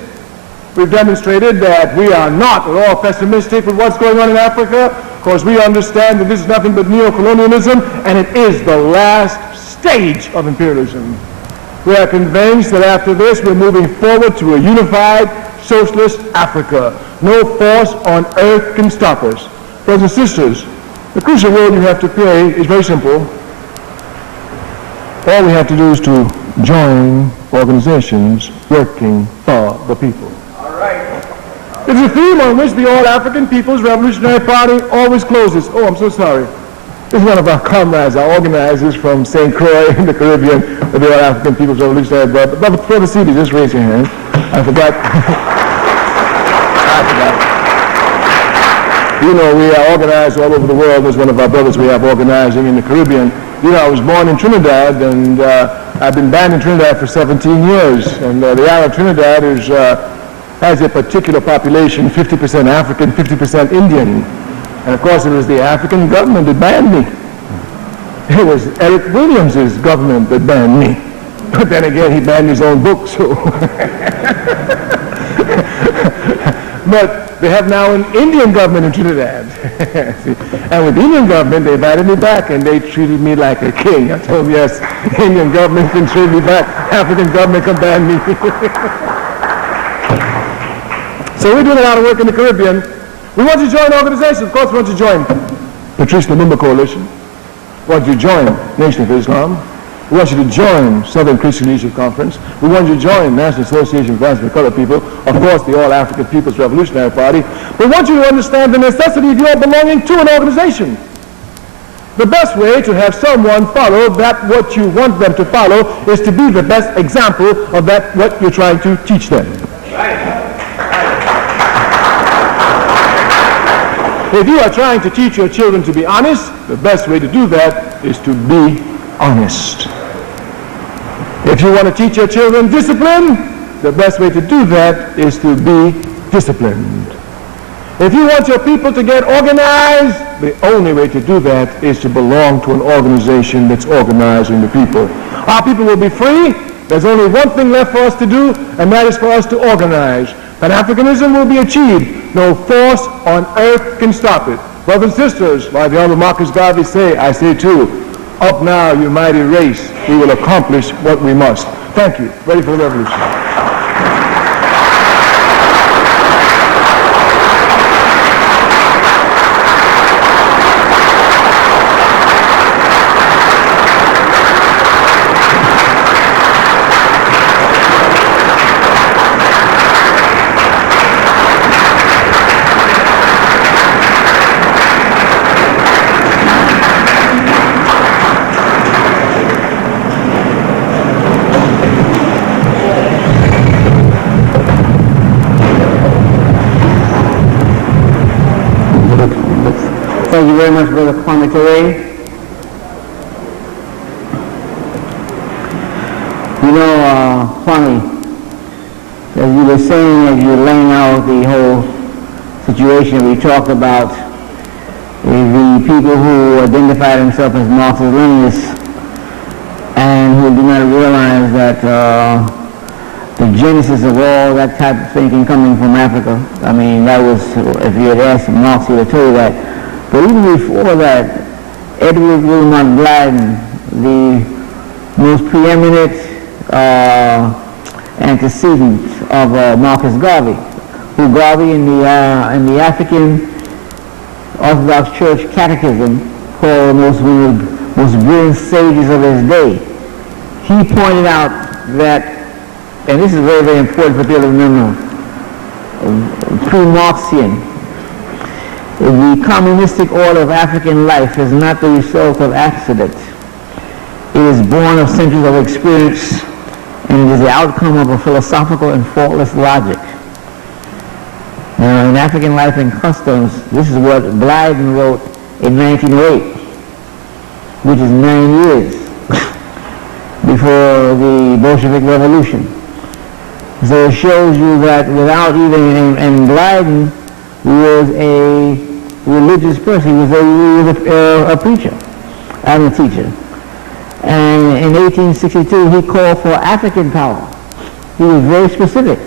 We've demonstrated that we are not at all pessimistic with what's going on in Africa, because we understand that this is nothing but neocolonialism, and it is the last stage of imperialism. We are convinced that after this, we're moving forward to a unified socialist Africa. No force on earth can stop us. Brothers and sisters, the crucial role you have to play is very simple. All we have to do is to join organizations working for the people. It's a theme on which the All African People's Revolutionary Party always closes. Oh, I'm so sorry. This is one of our comrades, our organizers from St. Croix in the Caribbean, with the All African People's Revolutionary Brother. Brother Seeley, just raise your hand. I forgot. You know, we are organized all over the world. There's one of our brothers we have organizing in the Caribbean. You know, I was born in Trinidad, and I've been banned in Trinidad for 17 years. And the island of Trinidad has a particular population, 50% African, 50% Indian. And of course, it was the African government that banned me. It was Eric Williams' government that banned me. But then again, he banned his own book, so. But they have now an Indian government in Trinidad. And with the Indian government, they invited me back, and they treated me like a king. I told them, yes, the Indian government can treat me back. African government can ban me. So we're doing a lot of work in the Caribbean. We want you to join organizations. Of course, we want you to join Patrice Lumumba Coalition. We want you to join Nation of Islam. We want you to join Southern Christian Leadership Conference. We want you to join National Association of Advancement of Colored People. Of course, the All African People's Revolutionary Party. We want you to understand the necessity of your belonging to an organization. The best way to have someone follow that what you want them to follow is to be the best example of that what you're trying to teach them. If you are trying to teach your children to be honest, the best way to do that is to be honest. If you want to teach your children discipline, the best way to do that is to be disciplined. If you want your people to get organized, the only way to do that is to belong to an organization that's organizing the people. Our people will be free. There's only one thing left for us to do, and that is for us to organize. Pan-Africanism will be achieved. No force on earth can stop it. Brothers and sisters, like the Honorable Marcus Garvey say, I say too, up now, you mighty race, we will accomplish what we must. Thank you. Ready for the revolution. Thank you very much, Brother Kwame Toure. You know, Kwame, as you were saying, as you were laying out the whole situation, we talked about the people who identify themselves as Marxist-Leninists and who do not realize that the genesis of all that type of thinking coming from Africa. I mean, that was, if you had asked Marx, he would have told you that. But even before that, Edward Wilmot Blyden, the most preeminent antecedent of Marcus Garvey, who Garvey in the African Orthodox Church Catechism called one of the most brilliant sages of his day. He pointed out that, and this is very, very important for people to remember, pre-Marxian, the communistic order of African life is not the result of accident. It is born of centuries of experience, and it is the outcome of a philosophical and faultless logic. Now, in African Life and Customs, this is what Blyden wrote in 1908, which is 9 years before the Bolshevik Revolution. So it shows you that without even, and Blyden was a religious person. He was a preacher and a teacher. And in 1862, he called for African power. He was very specific.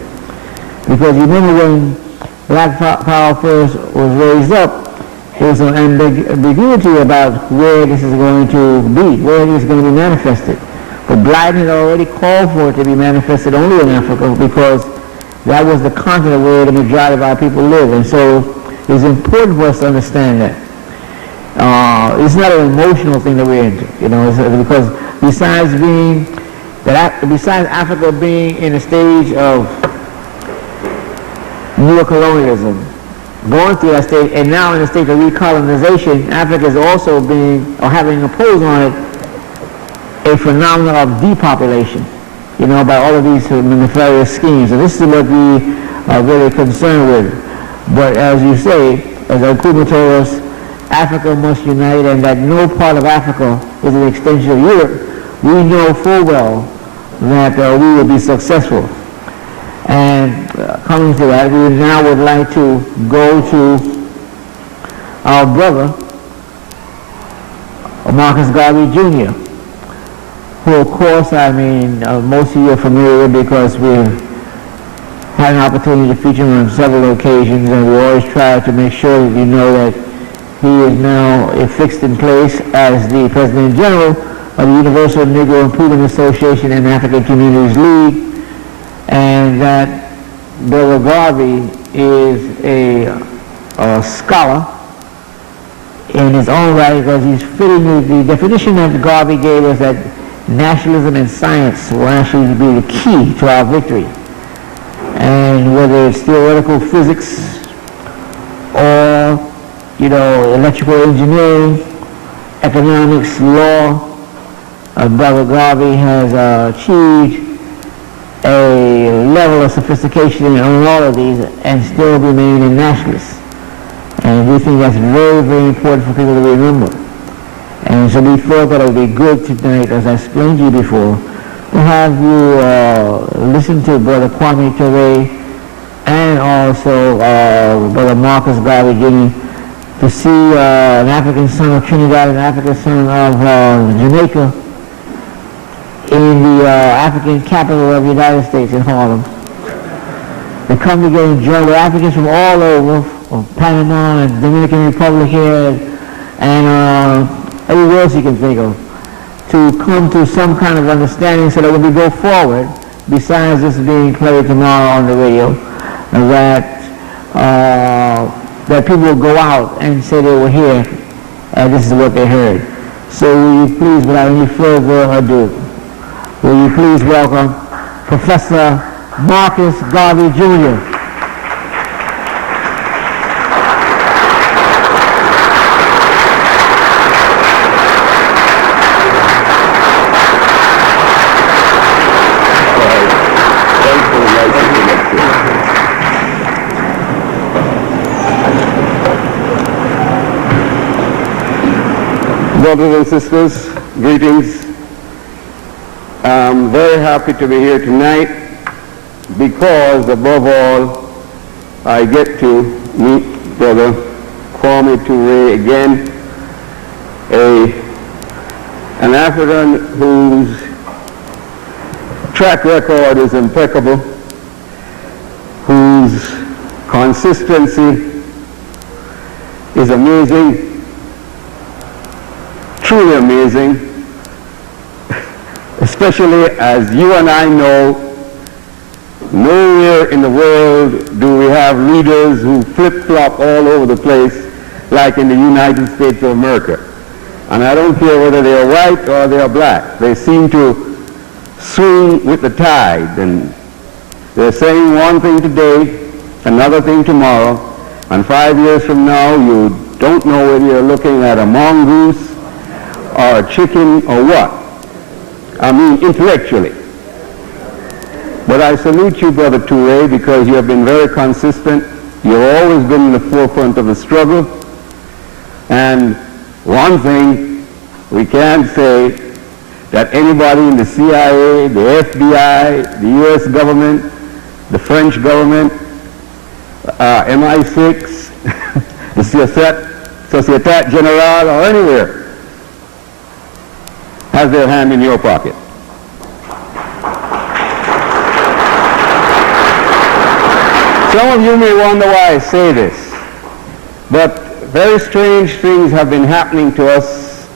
Because you remember when black power first was raised up, there was some ambiguity about where this is going to be, where it is going to be manifested. But Blyden had already called for it to be manifested only in Africa because that was the continent where the majority of our people live. And so it's important for us to understand that. It's not an emotional thing that we're into, you know, because besides Africa being in a stage of neocolonialism, going through that stage, and now in the state of recolonization, Africa is also being, or having imposed on it, a phenomenon of depopulation, by all of these nefarious schemes. And this is what we are really concerned with. But as you say, as Kwame told us, Africa must unite, and that no part of Africa is an extension of Europe. We know full well that we will be successful. And coming to that, we now would like to go to our brother, Marcus Garvey Jr., who, of course, most of you are familiar with because we've had an opportunity to feature him on several occasions, and we always try to make sure that you know that he is now fixed in place as the President General of the Universal Negro Improvement Association and African Communities League, and that Brother Garvey is a scholar in his own right, because he's fitting the definition that Garvey gave us, that nationalism and science will actually be the key to our victory. And whether it's theoretical physics or, electrical engineering, economics, law, Brother Garvey has achieved a level of sophistication on all of these and still remain a nationalist. And we think that's very, very important for people to remember. And so we thought that it would be good tonight, as I explained to you before, to have you listen to Brother Kwame Toure and also Brother Marcus Garvey Jr. to see an African son of Trinidad and an African son of Jamaica in the African capital of the United States in Harlem. They come together and join with Africans from all over, from Panama and Dominican Republic here, and everywhere else you can think of, to come to some kind of understanding so that when we go forward, besides this being played tomorrow on the radio, that people will go out and say they were here and this is what they heard. So will you please, without any further ado, will you please welcome Professor Marcus Garvey Jr. Brothers and sisters, greetings. I'm very happy to be here tonight because, above all, I get to meet Brother Kwame Toure again, an African whose track record is impeccable, whose consistency is amazing, truly amazing, especially as you and I know, nowhere in the world do we have leaders who flip-flop all over the place like in the United States of America. And I don't care whether they are white or they are black. They seem to swing with the tide, and they're saying one thing today, another thing tomorrow, and 5 years from now you don't know whether you're looking at a mongoose or a chicken or what. I mean, intellectually. But I salute you, Brother Toure, because you have been very consistent. You've always been in the forefront of the struggle. And one thing we can say, that anybody in the CIA, the FBI, the U.S. government, the French government, MI6, the Société Générale, or anywhere, has their hand in your pocket. Some of you may wonder why I say this, but very strange things have been happening to us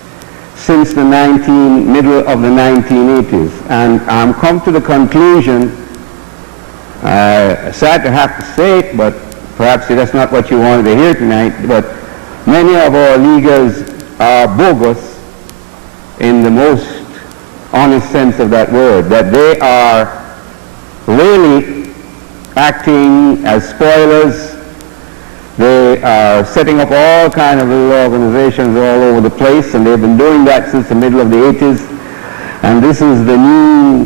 since the middle of the 1980s, and I'm come to the conclusion, sad to have to say it, but perhaps that's not what you wanted to hear tonight, but many of our leaders are bogus in the most honest sense of that word, that they are really acting as spoilers. They they are setting up all kinds of little organizations all over the place, and they've been doing that since the middle of the 80s. And this is the new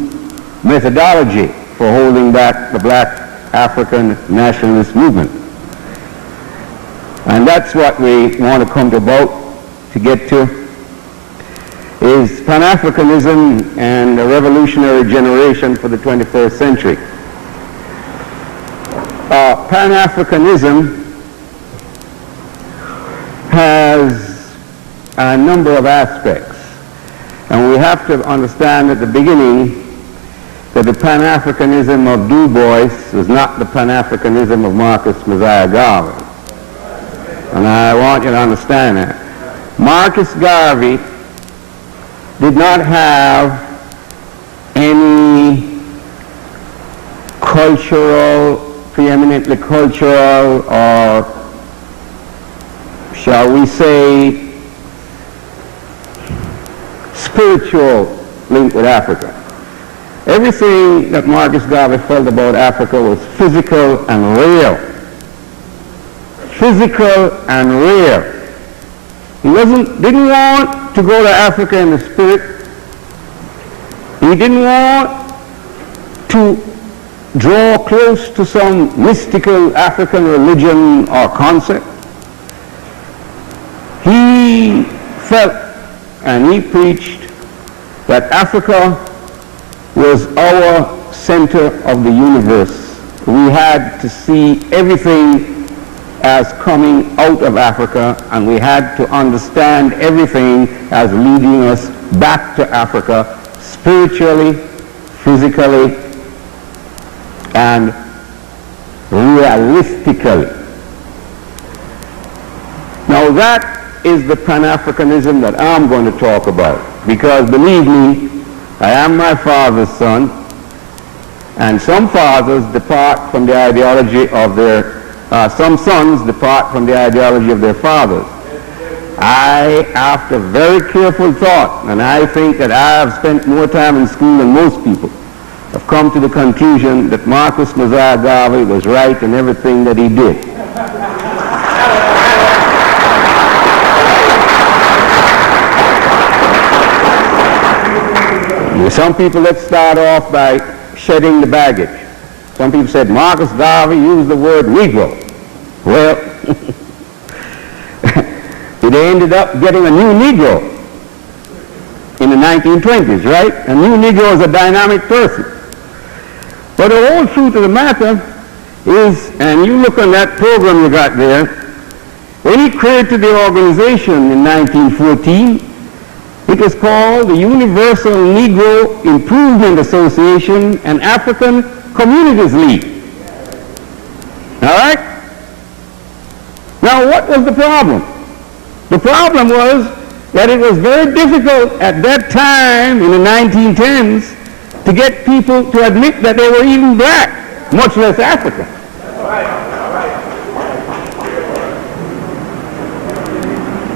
methodology for holding back the black African nationalist movement. And that's what we want to come to get to, is Pan-Africanism and a revolutionary generation for the 21st century. Pan-Africanism has a number of aspects, and we have to understand at the beginning that the Pan-Africanism of Du Bois was not the Pan-Africanism of Marcus Messiah Garvey. And I want you to understand that. Marcus Garvey did not have any preeminently cultural, or shall we say, spiritual link with Africa. Everything that Marcus Garvey felt about Africa was physical and real. Physical and real. He didn't want to go to Africa in the spirit. He didn't want to draw close to some mystical African religion or concept. He felt and he preached that Africa was our center of the universe. We had to see everything as coming out of Africa, and we had to understand everything as leading us back to Africa spiritually, physically, and realistically. Now that is the Pan-Africanism that I'm going to talk about, because believe me, I am my father's son, and some fathers depart from the ideology of some sons depart from the ideology of their fathers. I, after very careful thought, and I think that I have spent more time in school than most people, have come to the conclusion that Marcus Messiah Garvey was right in everything that he did. Some people, let's start off by shedding the baggage. Some people said Marcus Garvey used the word Negro. Well, they ended up getting a new Negro in the 1920s, right? A new Negro is a dynamic person. But the whole truth of the matter is, and you look on that program you got there, when he created the organization in 1914, it was called the Universal Negro Improvement Association and African Communities League. All right? Now, what was the problem? The problem was that it was very difficult at that time in the 1910s to get people to admit that they were even black, much less African.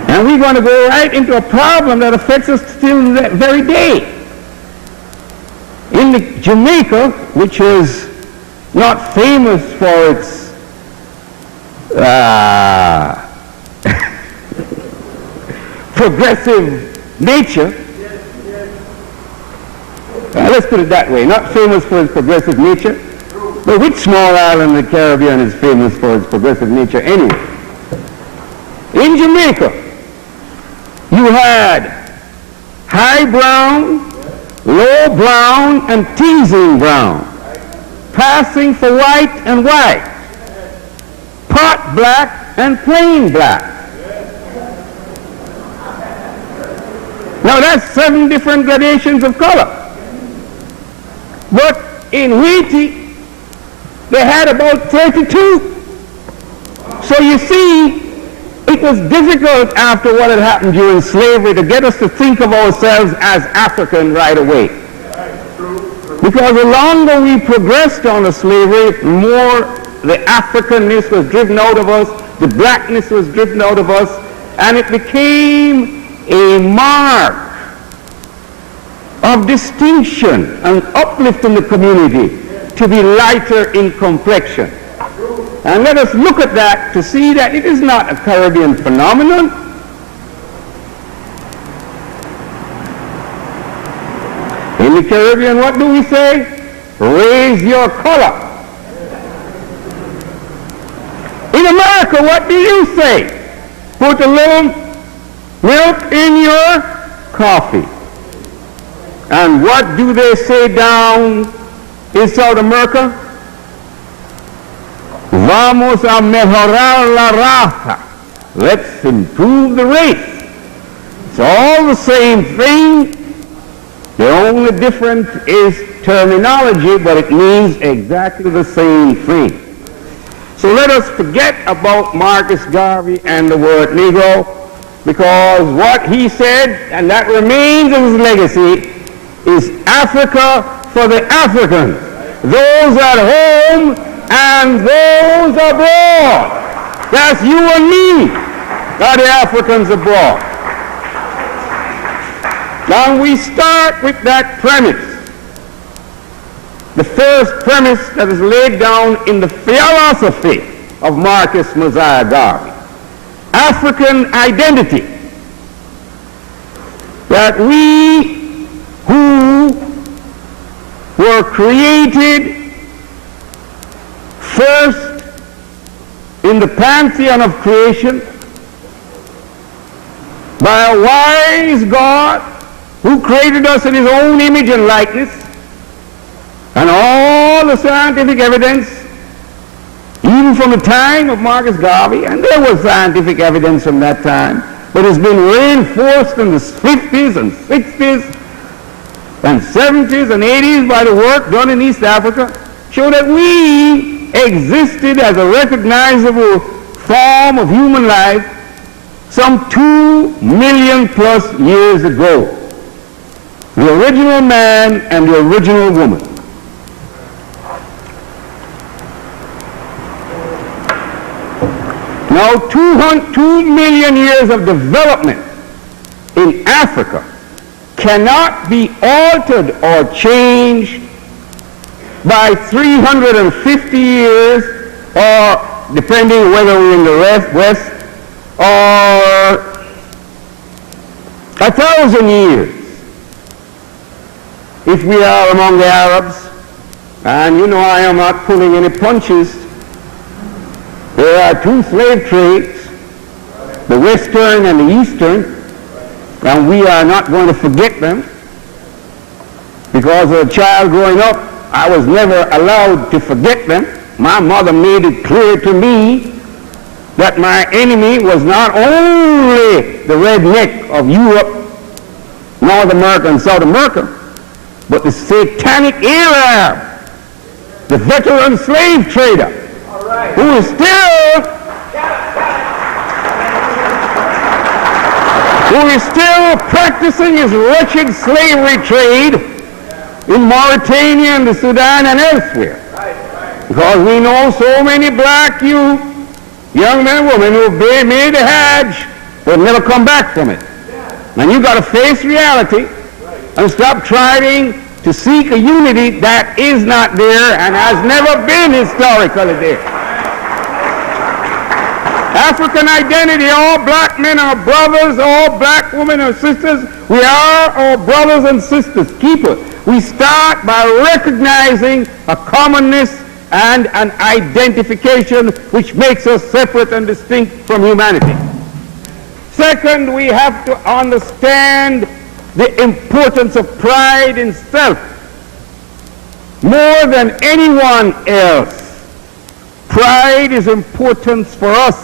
And we're going to go right into a problem that affects us still that very day. In Jamaica, which is not famous for its progressive nature, let's put it that way, not famous for its progressive nature, but which small island in the Caribbean is famous for its progressive nature anyway? In Jamaica, you had high brown, low brown, and teasing brown, passing for white and white, pot black and plain black. Now that's 7 different gradations of color. But in Haiti, they had about 32. So you see, it was difficult after what had happened during slavery to get us to think of ourselves as African right away. Because the longer we progressed on slavery, the more the Africanness was driven out of us, the blackness was driven out of us, and it became a mark of distinction and uplift in the community to be lighter in complexion. And let us look at that to see that it is not a Caribbean phenomenon. In the Caribbean, what do we say? Raise your color. In America, what do you say? Put a little milk in your coffee. And what do they say down in South America? Vamos a mejorar la raza. Let's improve the race. It's all the same thing. The only difference is terminology, but it means exactly the same thing. So let us forget about Marcus Garvey and the word Negro, because what he said, and that remains his legacy, is Africa for the Africans, those at home and those abroad. That's you and me, are the Africans abroad. Now we start with that premise. The first premise that is laid down in the philosophy of Marcus Mosiah Garvey. African identity. That we who were created first in the pantheon of creation by a wise God who created us in his own image and likeness, and all the scientific evidence, even from the time of Marcus Garvey, and there was scientific evidence from that time, but it's been reinforced in the 50s and 60s and 70s and 80s by the work done in East Africa, show that we existed as a recognizable form of human life some 2 million plus years ago. The original man and the original woman. Now 2 million years of development in Africa cannot be altered or changed by 350 years, or depending whether we're in the West, or 1,000 years. If we are among the Arabs, and you know I am not pulling any punches, there are two slave trades, the Western and the Eastern, and we are not going to forget them, because as a child growing up, I was never allowed to forget them. My mother made it clear to me that my enemy was not only the redneck of Europe, North America and South America, but the satanic Arab, the veteran slave trader, who is still practicing his wretched slavery trade in Mauritania and the Sudan and elsewhere. Because we know so many black youth, young men and women who have made the Hajj but never come back from it. And you've got to face reality and stop trying to seek a unity that is not there and has never been historically there. African identity, all black men are brothers, all black women are sisters. We are all brothers and sisters. Keep it. We start by recognizing a commonness and an identification which makes us separate and distinct from humanity. Second, we have to understand the importance of pride in self. More than anyone else, pride is important for us.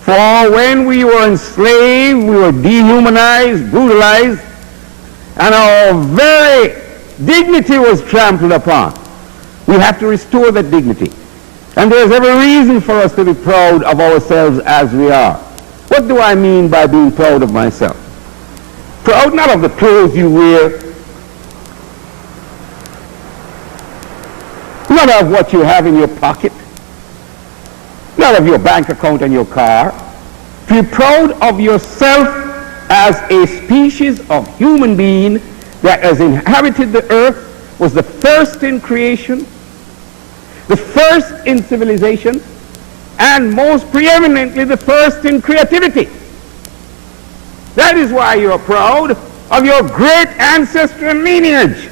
For when we were enslaved, we were dehumanized, brutalized, and our very dignity was trampled upon. We have to restore that dignity. And there's every reason for us to be proud of ourselves as we are. What do I mean by being proud of myself? Proud not of the clothes you wear, not of what you have in your pocket, not of your bank account and your car. Be proud of yourself as a species of human being that has inhabited the earth, was the first in creation, the first in civilization, and most preeminently the first in creativity. That is why you are proud of your great ancestral lineage.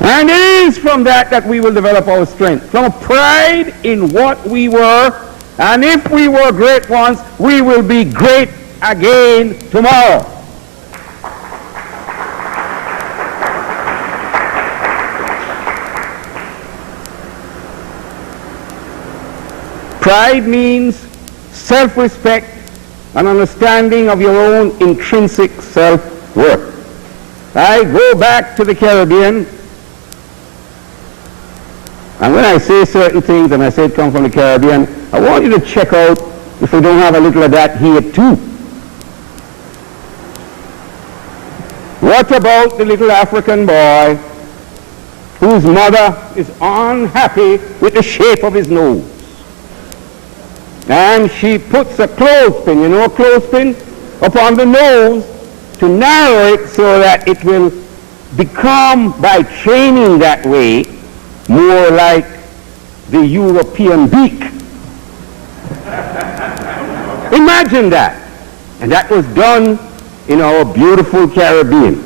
And it is from that that we will develop our strength, from a pride in what we were, and if we were great once, we will be great again tomorrow. Pride means self-respect and understanding of your own intrinsic self-worth. I go back to the Caribbean, and when I say certain things, and I say it come from the Caribbean, I want you to check out if we don't have a little of that here too. What about the little African boy whose mother is unhappy with the shape of his nose? And she puts a clothespin, you know a clothespin, upon the nose to narrow it so that it will become, by training that way, more like the European beak. Imagine that. And that was done in our beautiful Caribbean.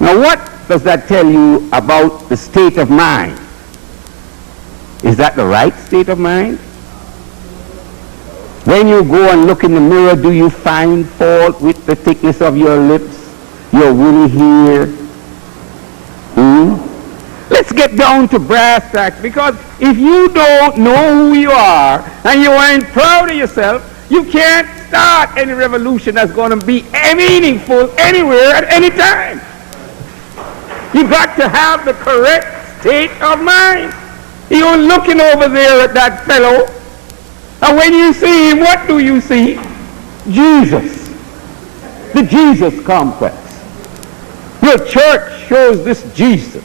Now what does that tell you about the state of mind? Is that the right state of mind? When you go and look in the mirror, do you find fault with the thickness of your lips, your woolly hair? Let's get down to brass tacks, because if you don't know who you are and you ain't proud of yourself, you can't start any revolution that's going to be meaningful anywhere at any time. You've got to have the correct state of mind. You're looking over there at that fellow, and when you see him, what do you see? Jesus. The Jesus complex. Your church shows this Jesus,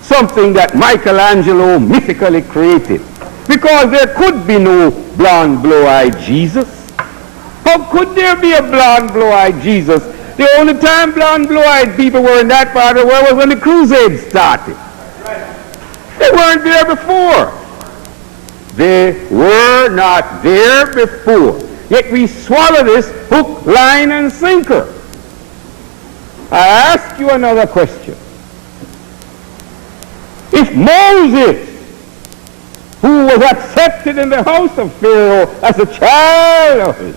something that Michelangelo mythically created, because there could be no blonde, blue-eyed Jesus. How could there be a blonde, blue-eyed Jesus? The only time blonde, blue-eyed people were in that part of the world was when the Crusades started. They weren't there before. They were not there before. Yet we swallow this hook, line, and sinker. I ask you another question. If Moses, who was accepted in the house of Pharaoh as a child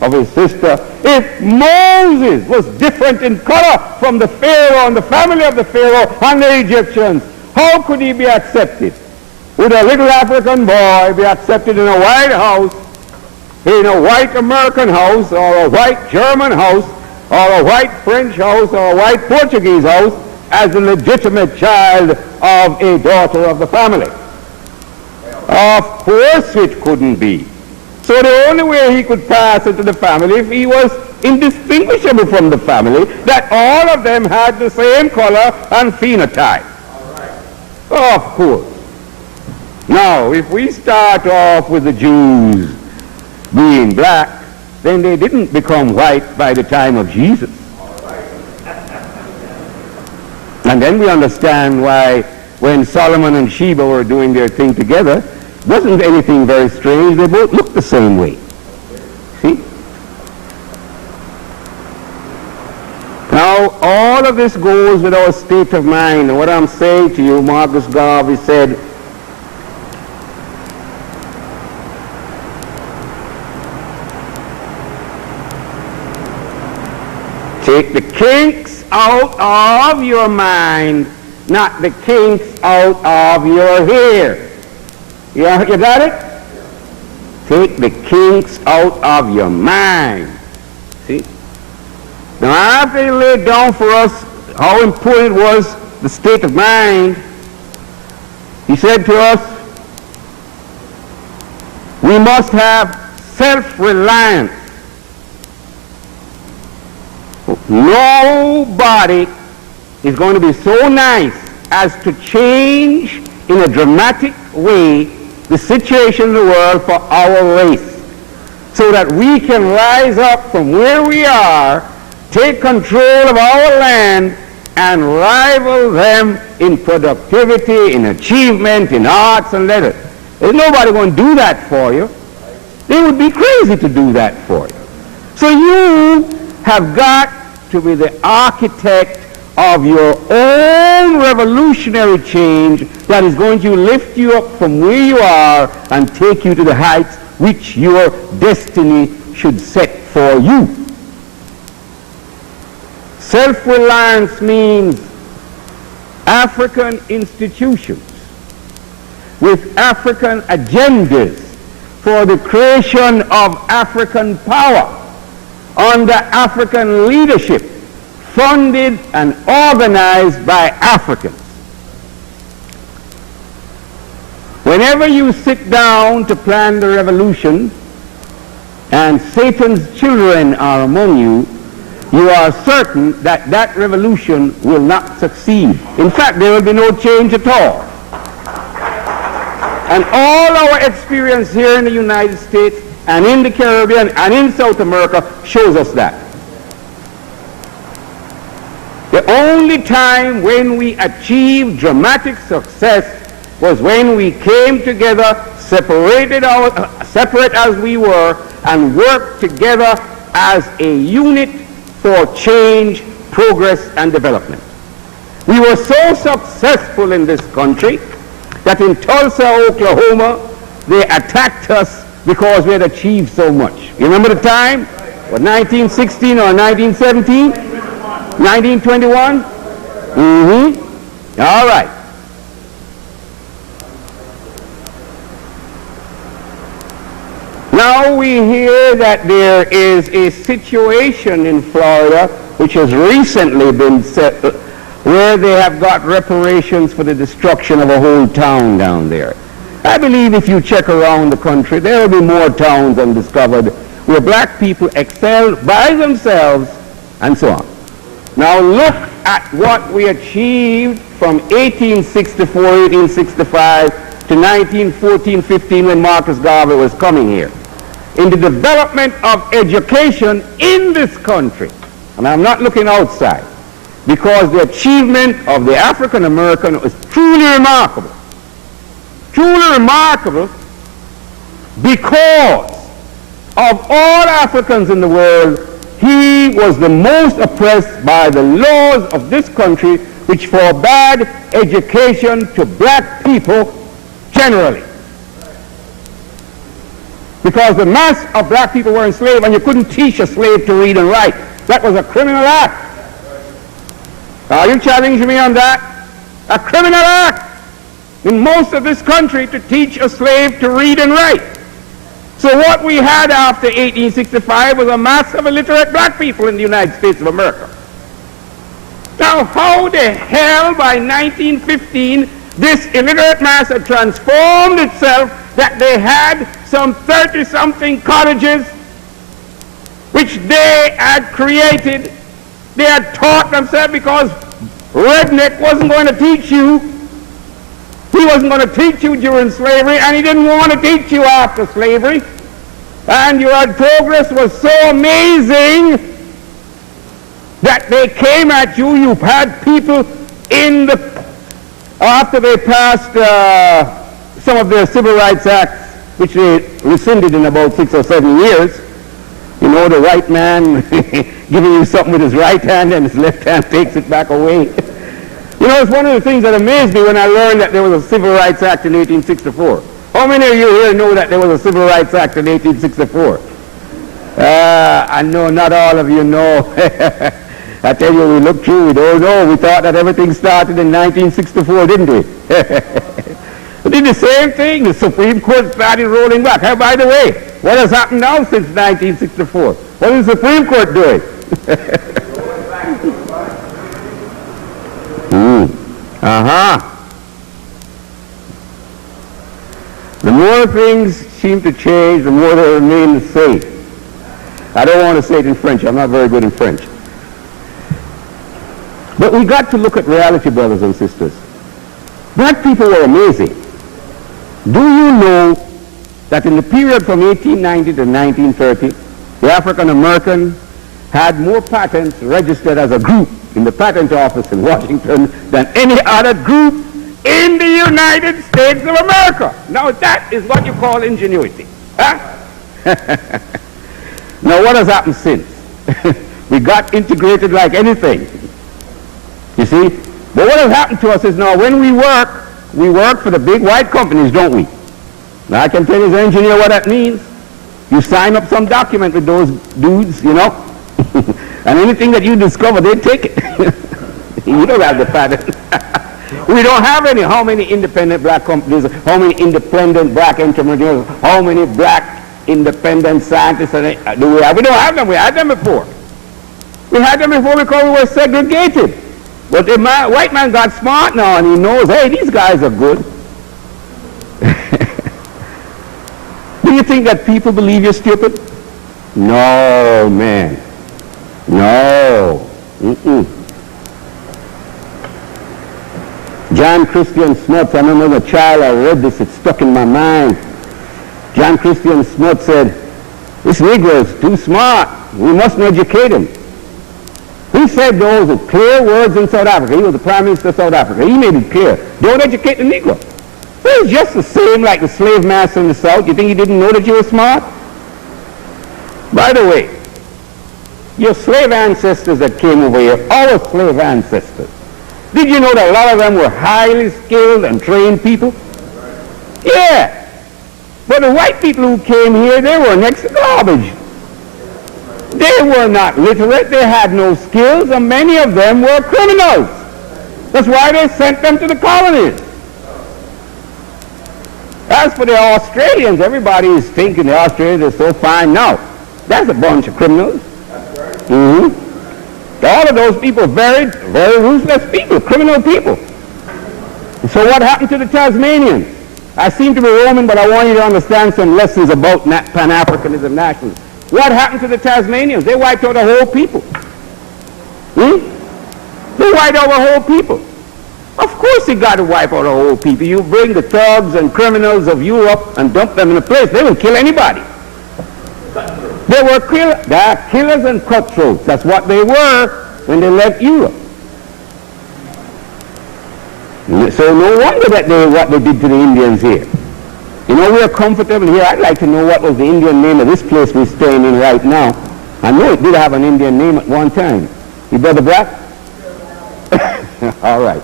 of his sister, if Moses was different in color from the Pharaoh and the family of the Pharaoh and the Egyptians, how could he be accepted? Would a little African boy be accepted in a white house, in a white American house, or a white German house, or a white French house, or a white Portuguese house, as a legitimate child of a daughter of the family? Of course it couldn't be. So the only way he could pass into the family, if he was indistinguishable from the family, that all of them had the same color and phenotype. Of course. Now, if we start off with the Jews being black, then they didn't become white by the time of Jesus. And then we understand why when Solomon and Sheba were doing their thing together, wasn't anything very strange. They both looked the same way. See? Now, all of this goes with our state of mind. And what I'm saying to you, Marcus Garvey said, take the kinks out of your mind, not the kinks out of your hair. You got it? Take the kinks out of your mind. See? Now, after he laid down for us how important it was, the state of mind, he said to us, we must have self-reliance. Nobody is going to be so nice as to change in a dramatic way the situation in the world for our race, so that we can rise up from where we are, take control of our land, and rival them in productivity, in achievement, in arts and letters. There's nobody going to do that for you. They would be crazy to do that for you. So you have got to be the architect of your own revolutionary change that is going to lift you up from where you are and take you to the heights which your destiny should set for you. Self-reliance means African institutions with African agendas for the creation of African power under African leadership, funded and organized by Africans. Whenever you sit down to plan the revolution and Satan's children are among you, you are certain that that revolution will not succeed. In fact, there will be no change at all. And all our experience here in the United States and in the Caribbean and in South America shows us that. The only time when we achieved dramatic success was when we came together, separate as we were, and worked together as a unit for change, progress, and development. We were so successful in this country that in Tulsa, Oklahoma, they attacked us because we had achieved so much. You remember the time? What, 1916 or 1917? 1921? All right. Now we hear that there is a situation in Florida which has recently been set where they have got reparations for the destruction of a whole town down there. I believe if you check around the country, there will be more towns undiscovered where black people excel by themselves and so on. Now look at what we achieved from 1864, 1865 to 1914-15 when Marcus Garvey was coming here in the development of education in this country. And I'm not looking outside, because the achievement of the African American is truly remarkable. Truly remarkable because of all Africans in the world, he was the most oppressed by the laws of this country, which forbade education to black people generally. Because the mass of black people were enslaved, and you couldn't teach a slave to read and write. That was a criminal act. Are you challenging me on that? A criminal act in most of this country to teach a slave to read and write. So what we had after 1865 was a mass of illiterate black people in the United States of America. Now, how the hell by 1915 this illiterate mass had transformed itself that they had some 30-something colleges which they had created. They had taught themselves, because Redneck wasn't going to teach you. He wasn't going to teach you during slavery, and he didn't want to teach you after slavery. And your progress was so amazing that they came at you. You had people in the, after they passed some of their Civil Rights Acts, which they rescinded in about 6 or 7 years. You know, the white man giving you something with his right hand and his left hand takes it back away. You know, it's one of the things that amazed me when I learned that there was a Civil Rights Act in 1864. How many of you here know that there was a Civil Rights Act in 1864? I know not all of you know. I tell you, we looked through, we don't know. We thought that everything started in 1964, didn't we? We did the same thing. The Supreme Court started rolling back. Hey, by the way, what has happened now since 1964? What is the Supreme Court doing? The more things seem to change, the more they remain the same. I don't want to say it in French. I'm not very good in French. But we got to look at reality, brothers and sisters. Black people were amazing. Do you know that in the period from 1890 to 1930, the African American had more patents registered as a group in the patent office in Washington than any other group in the United States of America. Now that is what you call ingenuity. Huh? Now what has happened since? We got integrated like anything. You see? But what has happened to us is now when we work for the big white companies, don't we? Now I can tell you as an engineer what that means. You sign up some document with those dudes, you know, and anything that you discover, they take it. You don't have the patent. We don't have any. How many independent black companies, how many independent black entrepreneurs, how many black independent scientists do we have? We don't have them. We had them before. We had them before because we were segregated. But the white man got smart now and he knows, hey, these guys are good. Do you think that people believe you're stupid? No, man. No. John Christian Smuts, I remember as a child I read this, it stuck in my mind. John Christian Smuts said, this Negro is too smart. We mustn't educate him. He said those are clear words in South Africa. He was the Prime Minister of South Africa. He made it clear. Don't educate the Negro. Well, it's just the same like the slave master in the South. You think he didn't know that you were smart? By the way, your slave ancestors that came over here, our slave ancestors, did you know that a lot of them were highly skilled and trained people? Yeah. But the white people who came here, they were next to garbage. They were not literate, they had no skills, and many of them were criminals. That's why they sent them to the colonies. As for the Australians, everybody is thinking the Australians are so fine. No, that's a bunch of criminals. All of those people are very, very ruthless people, criminal people. So what happened to the Tasmanians? I seem to be Roman, but I want you to understand some lessons about Pan-Africanism nationalism. What happened to the Tasmanians? They wiped out the whole people. They wiped out the whole people. Of course you got to wipe out the whole people. You bring the thugs and criminals of Europe and dump them in a place, they will kill anybody. They were killers and cutthroats. That's what they were when they left Europe. So no wonder that what they did to the Indians here. You know, we are comfortable here. I'd like to know what was the Indian name of this place we're staying in right now. I know it did have an Indian name at one time. You Brother Black? All right.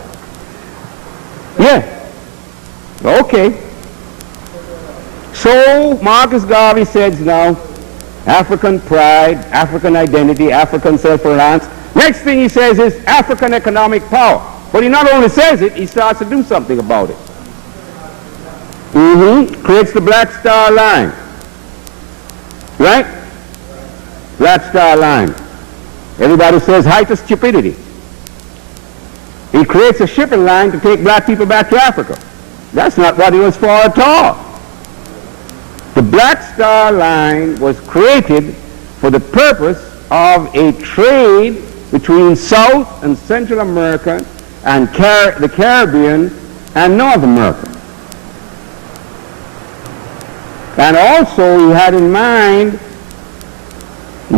Yeah. Okay. So Marcus Garvey says now, African pride, African identity, African self-reliance. Next thing he says is African economic power. But he not only says it, he starts to do something about it. Creates the Black Star Line. Right? Black Star Line. Everybody says height of stupidity. He creates a shipping line to take black people back to Africa. That's not what it was for at all. The Black Star Line was created for the purpose of a trade between South and Central America and the Caribbean and North America. And also he had in mind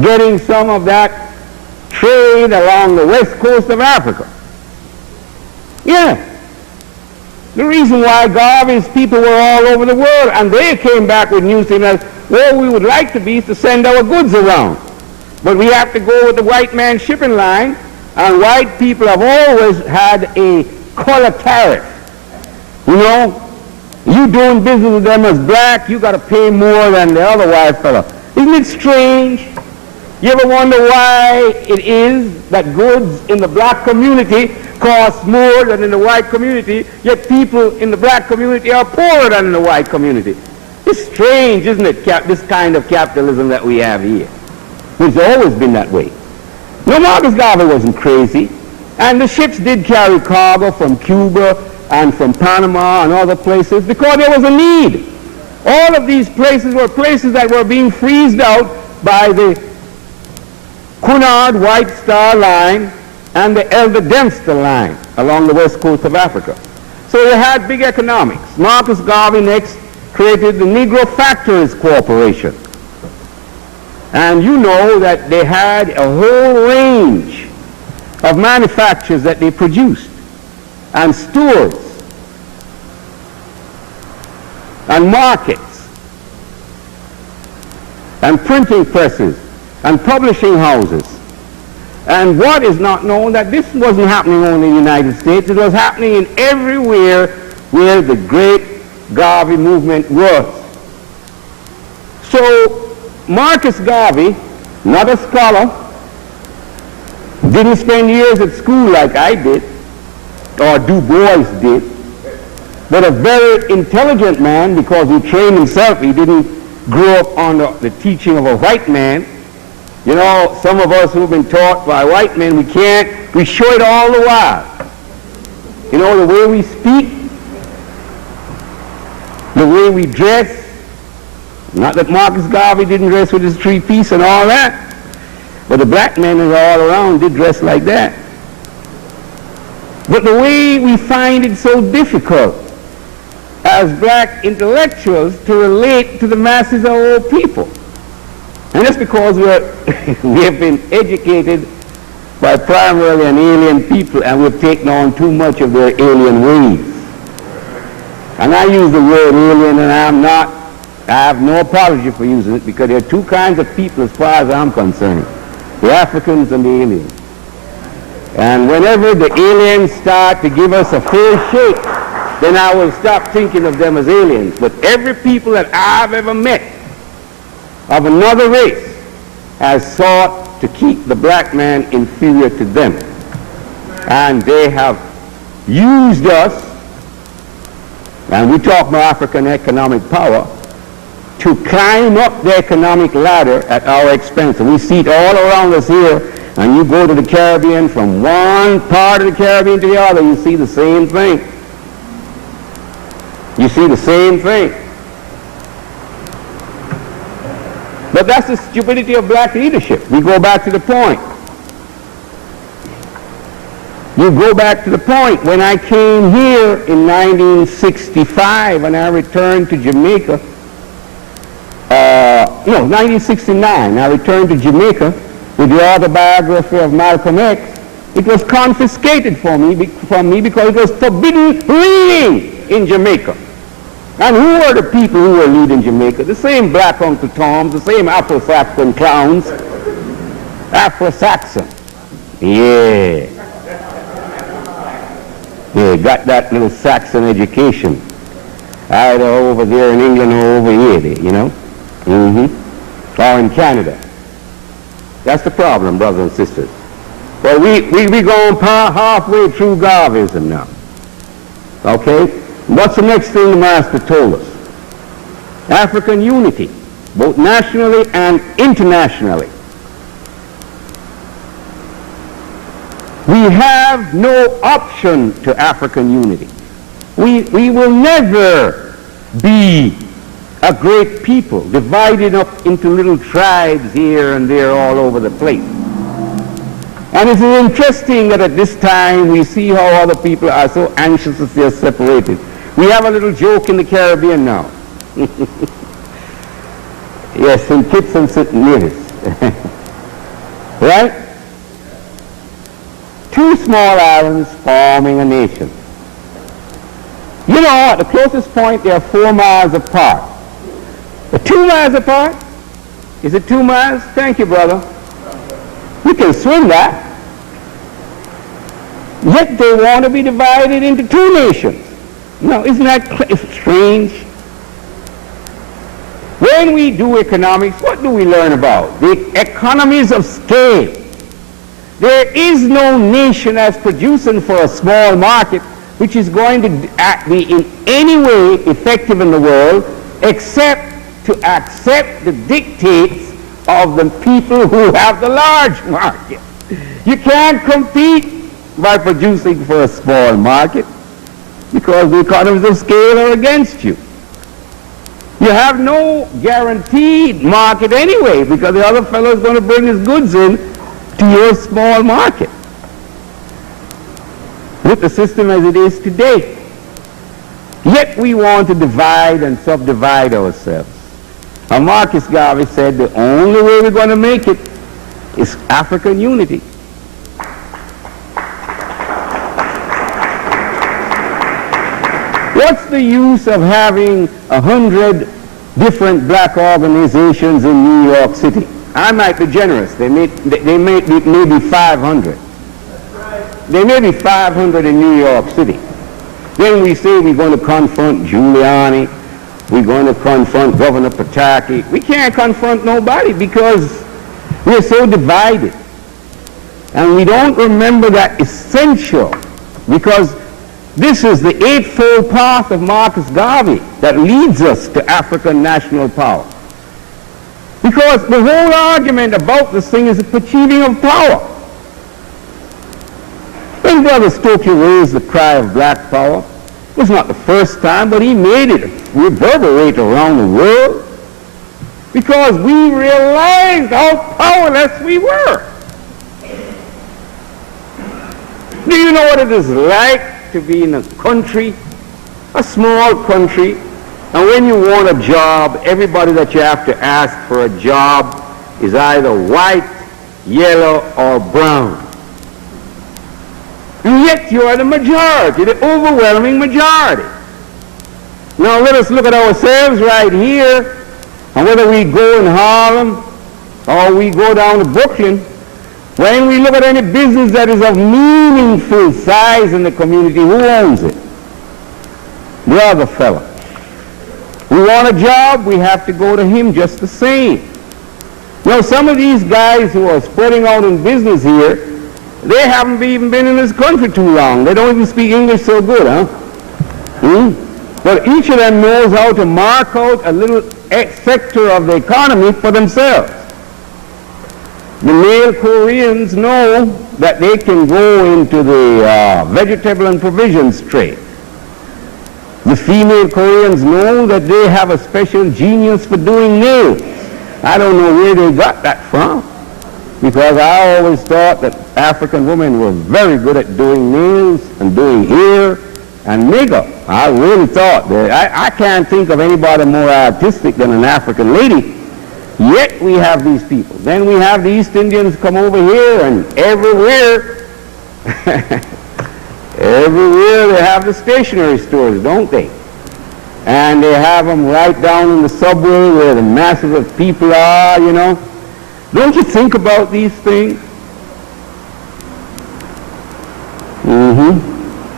getting some of that trade along the west coast of Africa. Yeah. The reason why Garvey's people were all over the world, and they came back with news saying that where we would like to be is to send our goods around. But we have to go with the white man's shipping line, and white people have always had a color tariff. You know, you doing business with them as black, you got to pay more than the other white fella. Isn't it strange? You ever wonder why it is that goods in the black community cost more than in the white community, yet people in the black community are poorer than in the white community? It's strange, isn't it, this kind of capitalism that we have here? It's always been that way. No, Marcus Garvey wasn't crazy. And the ships did carry cargo from Cuba and from Panama and other places because there was a need. All of these places were places that were being freezed out by the Cunard White Star Line and the Elder Dempster Line along the west coast of Africa. So they had big economics. Marcus Garvey next created the Negro Factories Corporation. And you know that they had a whole range of manufacturers that they produced, and stores, and markets, and printing presses, and publishing houses. And what is not known, that this wasn't happening only in the United States, it was happening in everywhere where the great Garvey movement was. So Marcus Garvey, not a scholar, didn't spend years at school like I did, or Du Bois did, but a very intelligent man because he trained himself. He didn't grow up under the teaching of a white man. You know, some of us who've been taught by white men, we show it all the while. You know, the way we speak, the way we dress. Not that Marcus Garvey didn't dress with his three-piece and all that, but the black men all around did dress like that. But the way we find it so difficult as black intellectuals to relate to the masses of our people. And that's because we have been educated by primarily an alien people, and we've taken on too much of their alien ways. And I use the word alien, and I have no apology for using it, because there are two kinds of people as far as I'm concerned: the Africans and the aliens. And whenever the aliens start to give us a fair shake, then I will stop thinking of them as aliens. But every people that I've ever met of another race has sought to keep the black man inferior to them. And they have used us, and we talk about African economic power, to climb up the economic ladder at our expense. And we see it all around us here, and you go to the Caribbean, from one part of the Caribbean to the other, you see the same thing. You see the same thing. But that's the stupidity of black leadership. We go back to the point. You go back to the point. When I came here in 1965 and I returned to Jamaica, 1969, I returned to Jamaica with the autobiography of Malcolm X. It was confiscated from me because it was forbidden reading in Jamaica. And who were the people who were leading Jamaica? The same black Uncle Toms, the same Afro-Saxon clowns. Afro-Saxon. Yeah. Yeah, got that little Saxon education. Either over there in England or over here, you know? Or in Canada. That's the problem, brothers and sisters. Well, we going halfway through Garveyism now. Okay? What's the next thing the master told us? African unity, both nationally and internationally. We have no option to African unity. We will never be a great people, divided up into little tribes here and there all over the place. And it is interesting that at this time we see how other people are so anxious to see us separated. We have a little joke in the Caribbean now. Yes, St. Kitts and St. Nevis. Right? Two small islands forming a nation. You know, at the closest point, they are 4 miles apart. 2 miles apart? Is it 2 miles? Thank you, brother. We can swim that. Yet they want to be divided into two nations. Now, isn't that strange? When we do economics, what do we learn about? The economies of scale. There is no nation as producing for a small market which is going to be in any way effective in the world except to accept the dictates of the people who have the large market. You can't compete by producing for a small market because the economies of scale are against you. You have no guaranteed market anyway because the other fellow is going to bring his goods in to your small market. With the system as it is today. Yet we want to divide and subdivide ourselves. And Marcus Garvey said the only way we're going to make it is African unity. the use of having 100 different black organizations in New York City? I might be generous. They may be 500. There may be 500 in New York City. Then we say we're going to confront Giuliani. We're going to confront Governor Pataki. We can't confront nobody because we're so divided. And we don't remember that essential, because this is the eightfold path of Marcus Garvey that leads us to African national power. Because the whole argument about this thing is the achieving of power. When Brother Stokely raised the cry of black power, it was not the first time, but he made it reverberate around the world because we realized how powerless we were. Do you know what it is like to be in a country, a small country, and when you want a job, everybody that you have to ask for a job is either white, yellow, or brown. And yet you are the majority, the overwhelming majority. Now let us look at ourselves right here, and whether we go in Harlem or we go down to Brooklyn, when we look at any business that is of meaningful size in the community, who owns it? The other fella. We want a job, we have to go to him just the same. Now some of these guys who are spreading out in business here, they haven't even been in this country too long. They don't even speak English so good, huh? But each of them knows how to mark out a little sector of the economy for themselves. The male Koreans know that they can go into the vegetable and provisions trade. The female Koreans know that they have a special genius for doing nails. I don't know where they got that from, because I always thought that African women were very good at doing nails and doing hair and makeup. I really thought that. I can't think of anybody more artistic than an African lady. Yet we have these people. Then we have the East Indians come over here, and everywhere, everywhere they have the stationery stores, don't they? And they have them right down in the subway where the masses of people are, you know. Don't you think about these things?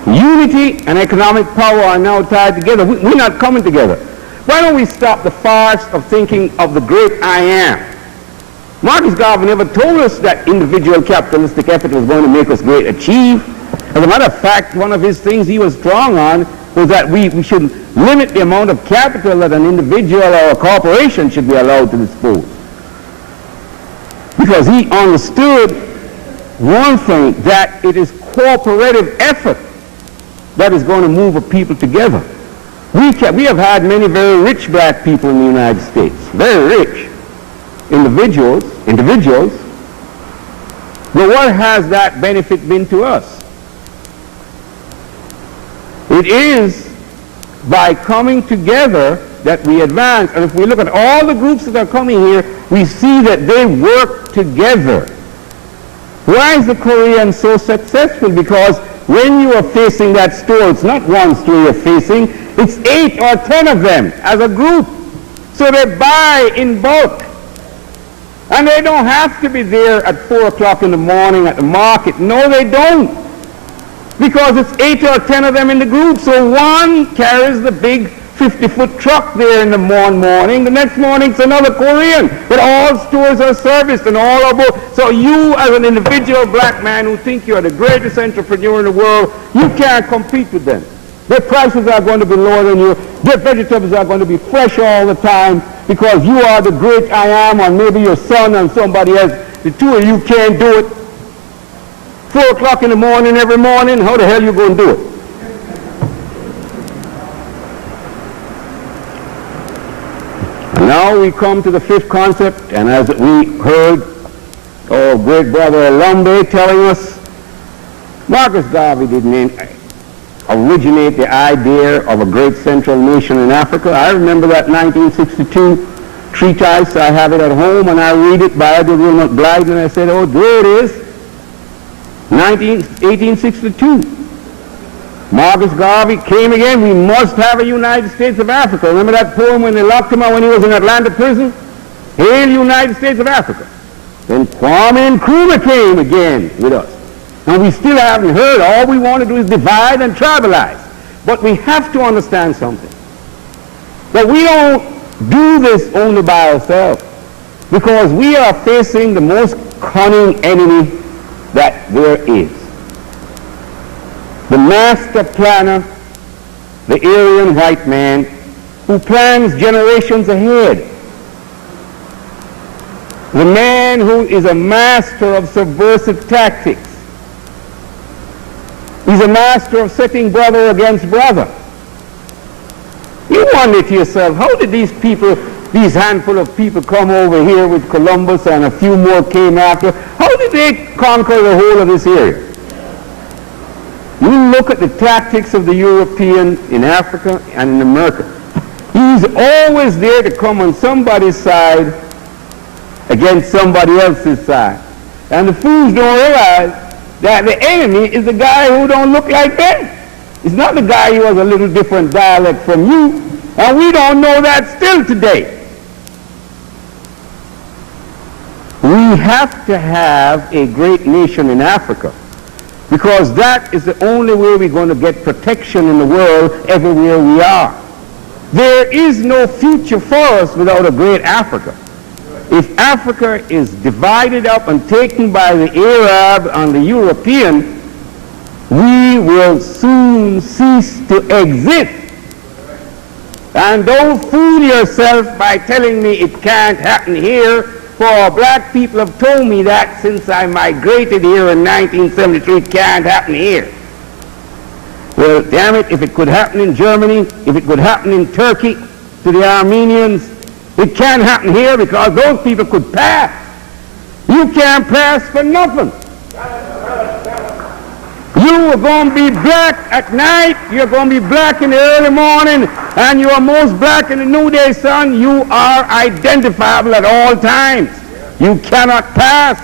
Unity and economic power are now tied together. We're not coming together. Why don't we stop the farce of thinking of the great I am? Marcus Garvey never told us that individual capitalistic effort was going to make us great achieve. As a matter of fact, one of his things he was strong on was that we should limit the amount of capital that an individual or a corporation should be allowed to dispose. Because he understood one thing, that it is cooperative effort that is going to move a people together. We have had many very rich black people in the United States, very rich individuals, but what has that benefit been to us? It is by coming together that we advance. And if we look at all the groups that are coming here, we see that they work together. Why is the Korean so successful? Because when you are facing that store, it's not one store you're facing, it's 8 or 10 of them as a group. So they buy in bulk. And they don't have to be there at 4 o'clock in the morning at the market. No, they don't. Because it's 8 or 10 of them in the group. So one carries the big 50-foot truck there in the morning. The next morning it's another Korean. But all stores are serviced and all are both. So you as an individual black man who think you're the greatest entrepreneur in the world, you can't compete with them. Their prices are going to be lower than you. Their vegetables are going to be fresh all the time because you are the great I am, or maybe your son and somebody else. The two of you can't do it. 4 o'clock in the morning every morning, how the hell you going to do it? And now we come to the fifth concept, and as we heard our great brother Lumbe telling us, Marcus Garvey didn't originate the idea of a great central nation in Africa. I remember that 1962 treatise. I have it at home, and I read it by Edward Wilmot Blythe, and I said, oh, there it is, 1862. Marcus Garvey came again. We must have a United States of Africa. Remember that poem when they locked him out when he was in Atlanta prison? Hail United States of Africa. Then Kwame and Nkrumah came again with us. And we still haven't heard. All we want to do is divide and tribalize. But we have to understand something. That we don't do this only by ourselves. Because we are facing the most cunning enemy that there is. The master planner, the Aryan white man, who plans generations ahead. The man who is a master of subversive tactics. He's a master of setting brother against brother. You wonder to yourself, how did these people, these handful of people come over here with Columbus and a few more came after? How did they conquer the whole of this area? You look at the tactics of the European in Africa and in America. He's always there to come on somebody's side against somebody else's side. And the fools don't realize that the enemy is the guy who don't look like them. It's not the guy who has a little different dialect from you. And we don't know that still today. We have to have a great nation in Africa, because that is the only way we're going to get protection in the world everywhere we are. There is no future for us without a great Africa. If Africa is divided up and taken by the Arab and the European, we will soon cease to exist. And don't fool yourself by telling me it can't happen here, for black people have told me that since I migrated here in 1973, it can't happen here. Well, damn it, if it could happen in Germany, if it could happen in Turkey to the Armenians, it can't happen here because those people could pass. You can't pass for nothing. You are going to be black at night, you're going to be black in the early morning, and you are most black in the noonday sun. You are identifiable at all times. You cannot pass.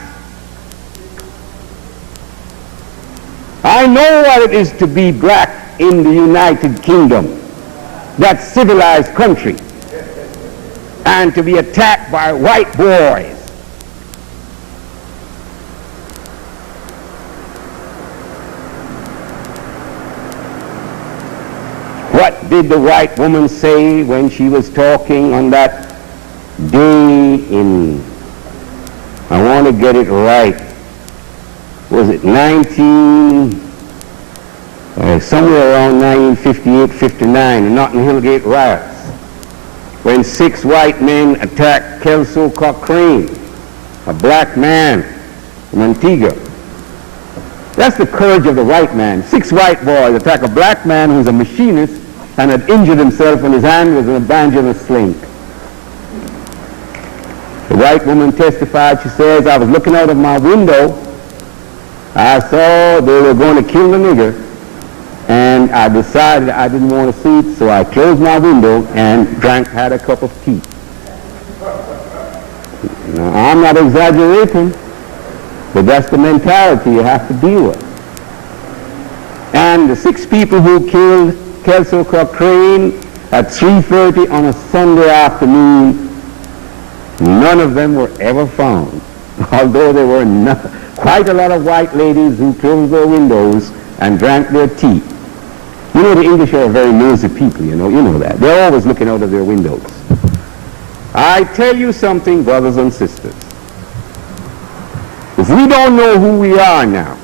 I know what it is to be black in the United Kingdom, that civilized country, and to be attacked by white boys. What did the white woman say when she was talking on that day in, I want to get it right, was it somewhere around 1958, 59, the Notting Hill Gate riots, when 6 white men attacked Kelso Cochrane, a black man from Antigua. That's the courage of the white man. 6 white boys attack a black man who's a machinist and had injured himself and his hand was in a bandage and a sling. The white woman testified. She says, I was looking out of my window. I saw they were going to kill the nigger, and I decided I didn't want to see it, so I closed my window and had a cup of tea. Now, I'm not exaggerating, but that's the mentality you have to deal with. And the 6 people who killed Kelso Cochrane at 3:30 on a Sunday afternoon, none of them were ever found, although there were quite a lot of white ladies who closed their windows and drank their tea. You know, the English are very nosy people, you know that. They're always looking out of their windows. I tell you something, brothers and sisters. If we don't know who we are now,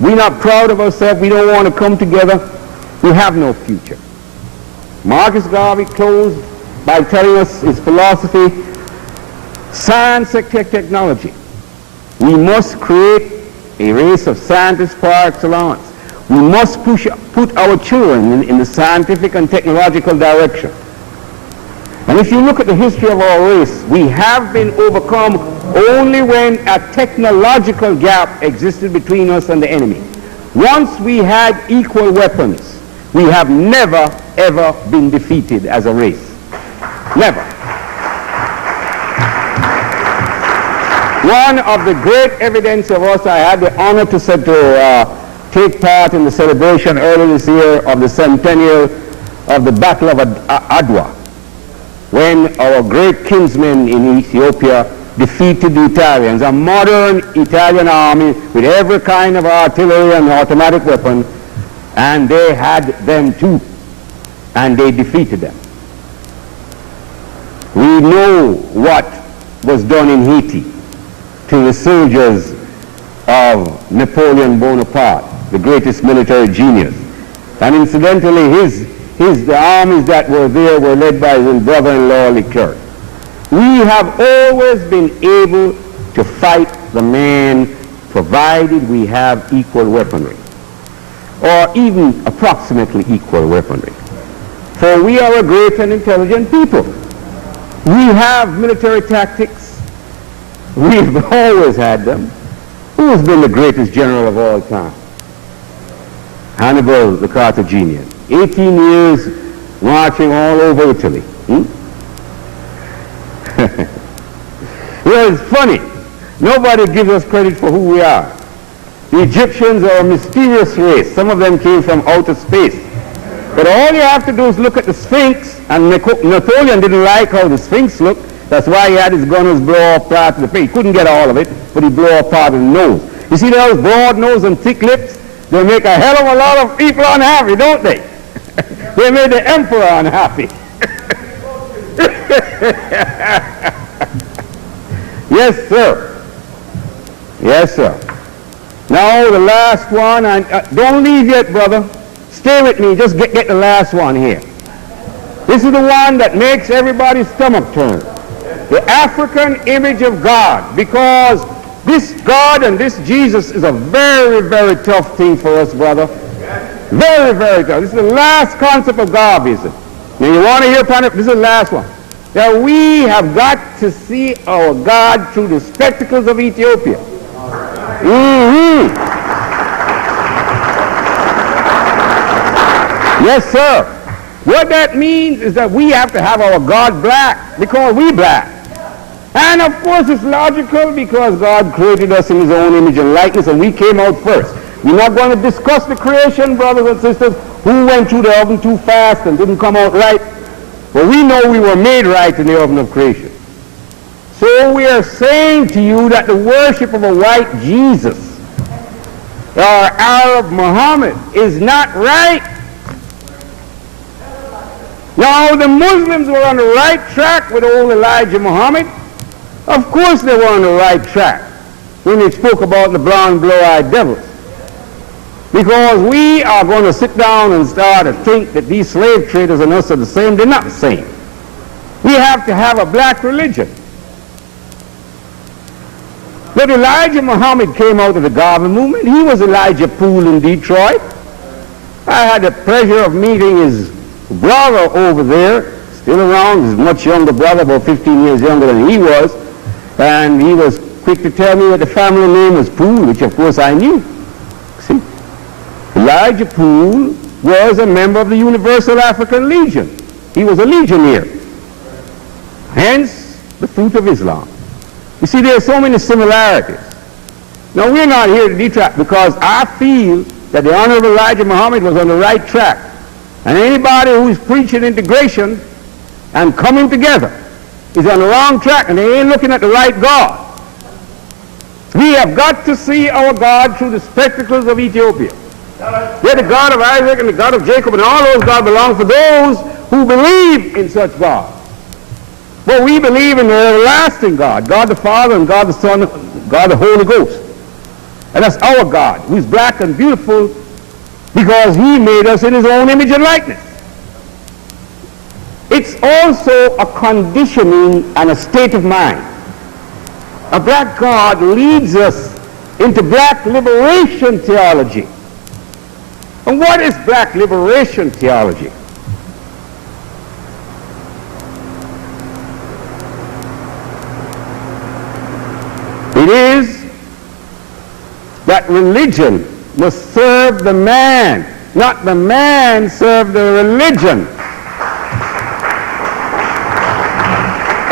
we're not proud of ourselves, we don't want to come together, we have no future. Marcus Garvey closed by telling us his philosophy, science and technology. We must create a race of scientists par excellence. We must put our children in the scientific and technological direction. And if you look at the history of our race, we have been overcome only when a technological gap existed between us and the enemy. Once we had equal weapons, we have never, ever been defeated as a race. Never. One of the great evidence of us, I had the honor to take part in the celebration earlier this year of the centennial of the Battle of Adwa, when our great kinsmen in Ethiopia defeated the Italians, a modern Italian army with every kind of artillery and automatic weapon, and they had them too, and they defeated them. We know what was done in Haiti to the soldiers of Napoleon Bonaparte, the greatest military genius. And incidentally, the armies that were there were led by his brother-in-law Leclerc. We have always been able to fight the man provided we have equal weaponry, or even approximately equal weaponry. For we are a great and intelligent people. We have military tactics. We've always had them. Who has been the greatest general of all time? Hannibal the Carthaginian. 18 years marching all over Italy. Well, it's funny. Nobody gives us credit for who we are. The Egyptians are a mysterious race. Some of them came from outer space. But all you have to do is look at the Sphinx, and Napoleon didn't like how the Sphinx looked. That's why he had his gunners blow off part of the face. He couldn't get all of it, but he blew off part of the nose. You see those broad nose and thick lips? They make a hell of a lot of people unhappy, don't they? They made the emperor unhappy. Yes, sir. Yes, sir. Now, the last one, and don't leave yet, brother. Stay with me, just get the last one here. This is the one that makes everybody's stomach turn. The African image of God, because this God and this Jesus is a very, very tough thing for us, brother. Very, very tough. This is the last concept of Garveyism. Now, you want to hear upon it? This is the last one. That we have got to see our God through the spectacles of Ethiopia. Yes, sir. What that means is that we have to have our God black because we black. And of course it's logical because God created us in his own image and likeness and we came out first. We're not going to discuss the creation, brothers and sisters, who went through the oven too fast and didn't come out right. But we know we were made right in the oven of creation. So we are saying to you that the worship of a white Jesus or Arab Muhammad is not right. Now, the Muslims were on the right track with old Elijah Muhammad. Of course they were on the right track when they spoke about the blonde, blue-eyed devils. Because we are going to sit down and start to think that these slave traders and us are the same. They're not the same. We have to have a black religion. But Elijah Muhammad came out of the Garvey movement. He was Elijah Poole in Detroit. I had the pleasure of meeting his brother over there, still around, his much younger brother, about 15 years younger than he was, and he was quick to tell me that the family name was Poole, which of course I knew. See, Elijah Poole was a member of the Universal African Legion. He was a legionnaire, hence the fruit of Islam. You see, there are so many similarities. Now, we're not here to detract because I feel that the Honorable Elijah Muhammad was on the right track. And anybody who is preaching integration and coming together is on the wrong track and they ain't looking at the right God. We have got to see our God through the spectacles of Ethiopia. They're the God of Isaac and the God of Jacob, and all those gods belong for those who believe in such God. But we believe in the everlasting God, God the Father and God the Son, God the Holy Ghost. And that's our God, who is black and beautiful because he made us in his own image and likeness. It's also a conditioning and a state of mind. A black God leads us into black liberation theology. And what is black liberation theology? It is that religion must serve the man, not the man serve the religion.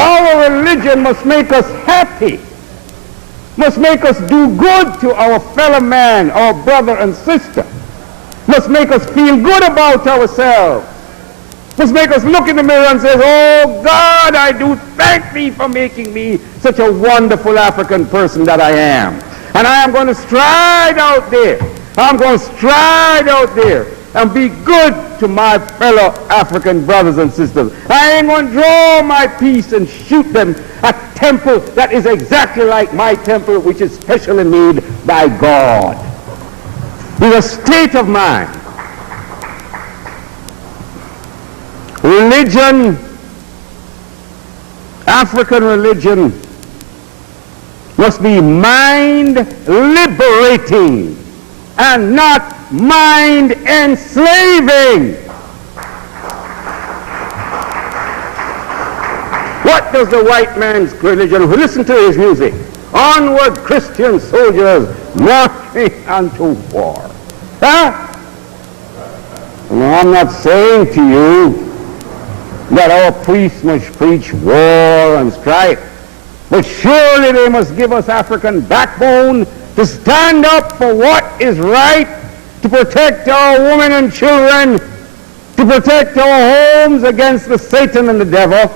Our religion must make us happy. must make us do good to our fellow man, our brother and sister, must make us feel good about ourselves, must make us look in the mirror and say, oh God, I do thank thee for making me such a wonderful African person that I am. And I am going to stride out there. I'm going to stride out there and be good to my fellow African brothers and sisters. I ain't going to draw my piece and shoot them a temple that is exactly like my temple, which is specially made by God. It's a state of mind. Religion, African religion, must be mind liberating and not mind enslaving. What does the white man's religion? Listen to his music. Onward, Christian soldiers, marching unto war. Huh? No, I'm not saying to you that our priests must preach war and strife, but surely they must give us African backbone to stand up for what is right, to protect our women and children, to protect our homes against the Satan and the devil.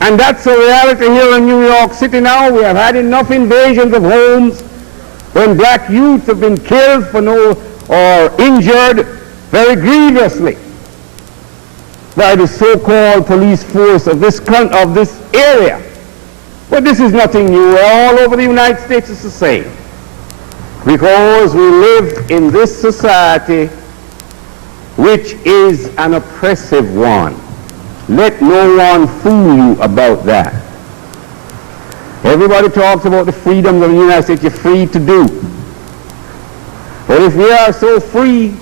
And that's a reality here in New York City now. We have had enough invasions of homes when black youth have been killed or injured very grievously by the so-called police force of this area. But this is nothing new. All over the United States it's the same. Because we live in this society which is an oppressive one. Let no one fool you about that. Everybody talks about the freedoms of the United States. You're free to do. But if we are so free,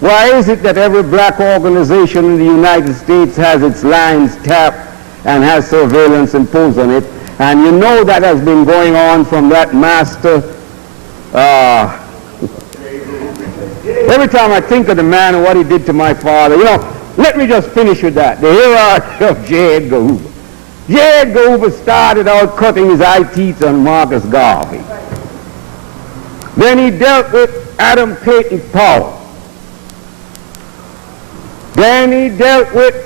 why is it that every black organization in the United States has its lines tapped and has surveillance imposed on it? And you know that has been going on from that master. Every time I think of the man and what he did to my father, let me just finish with that. The hierarchy of J. Edgar Hoover. J. Edgar Hoover started out cutting his eye teeth on Marcus Garvey. Then he dealt with Adam Clayton Powell. Then he dealt with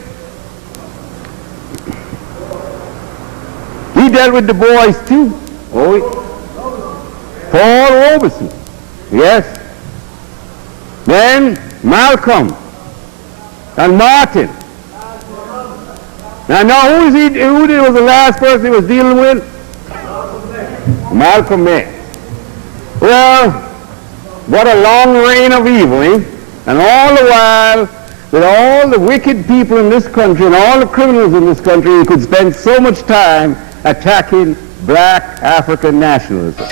Du Bois too. Paul Robeson. Yes. Then Malcolm and Martin. Now who was the last person he was dealing with? Malcolm X. Well, what a long reign of evil, eh? And all the while, with all the wicked people in this country and all the criminals in this country, he could spend so much time attacking black African nationalism.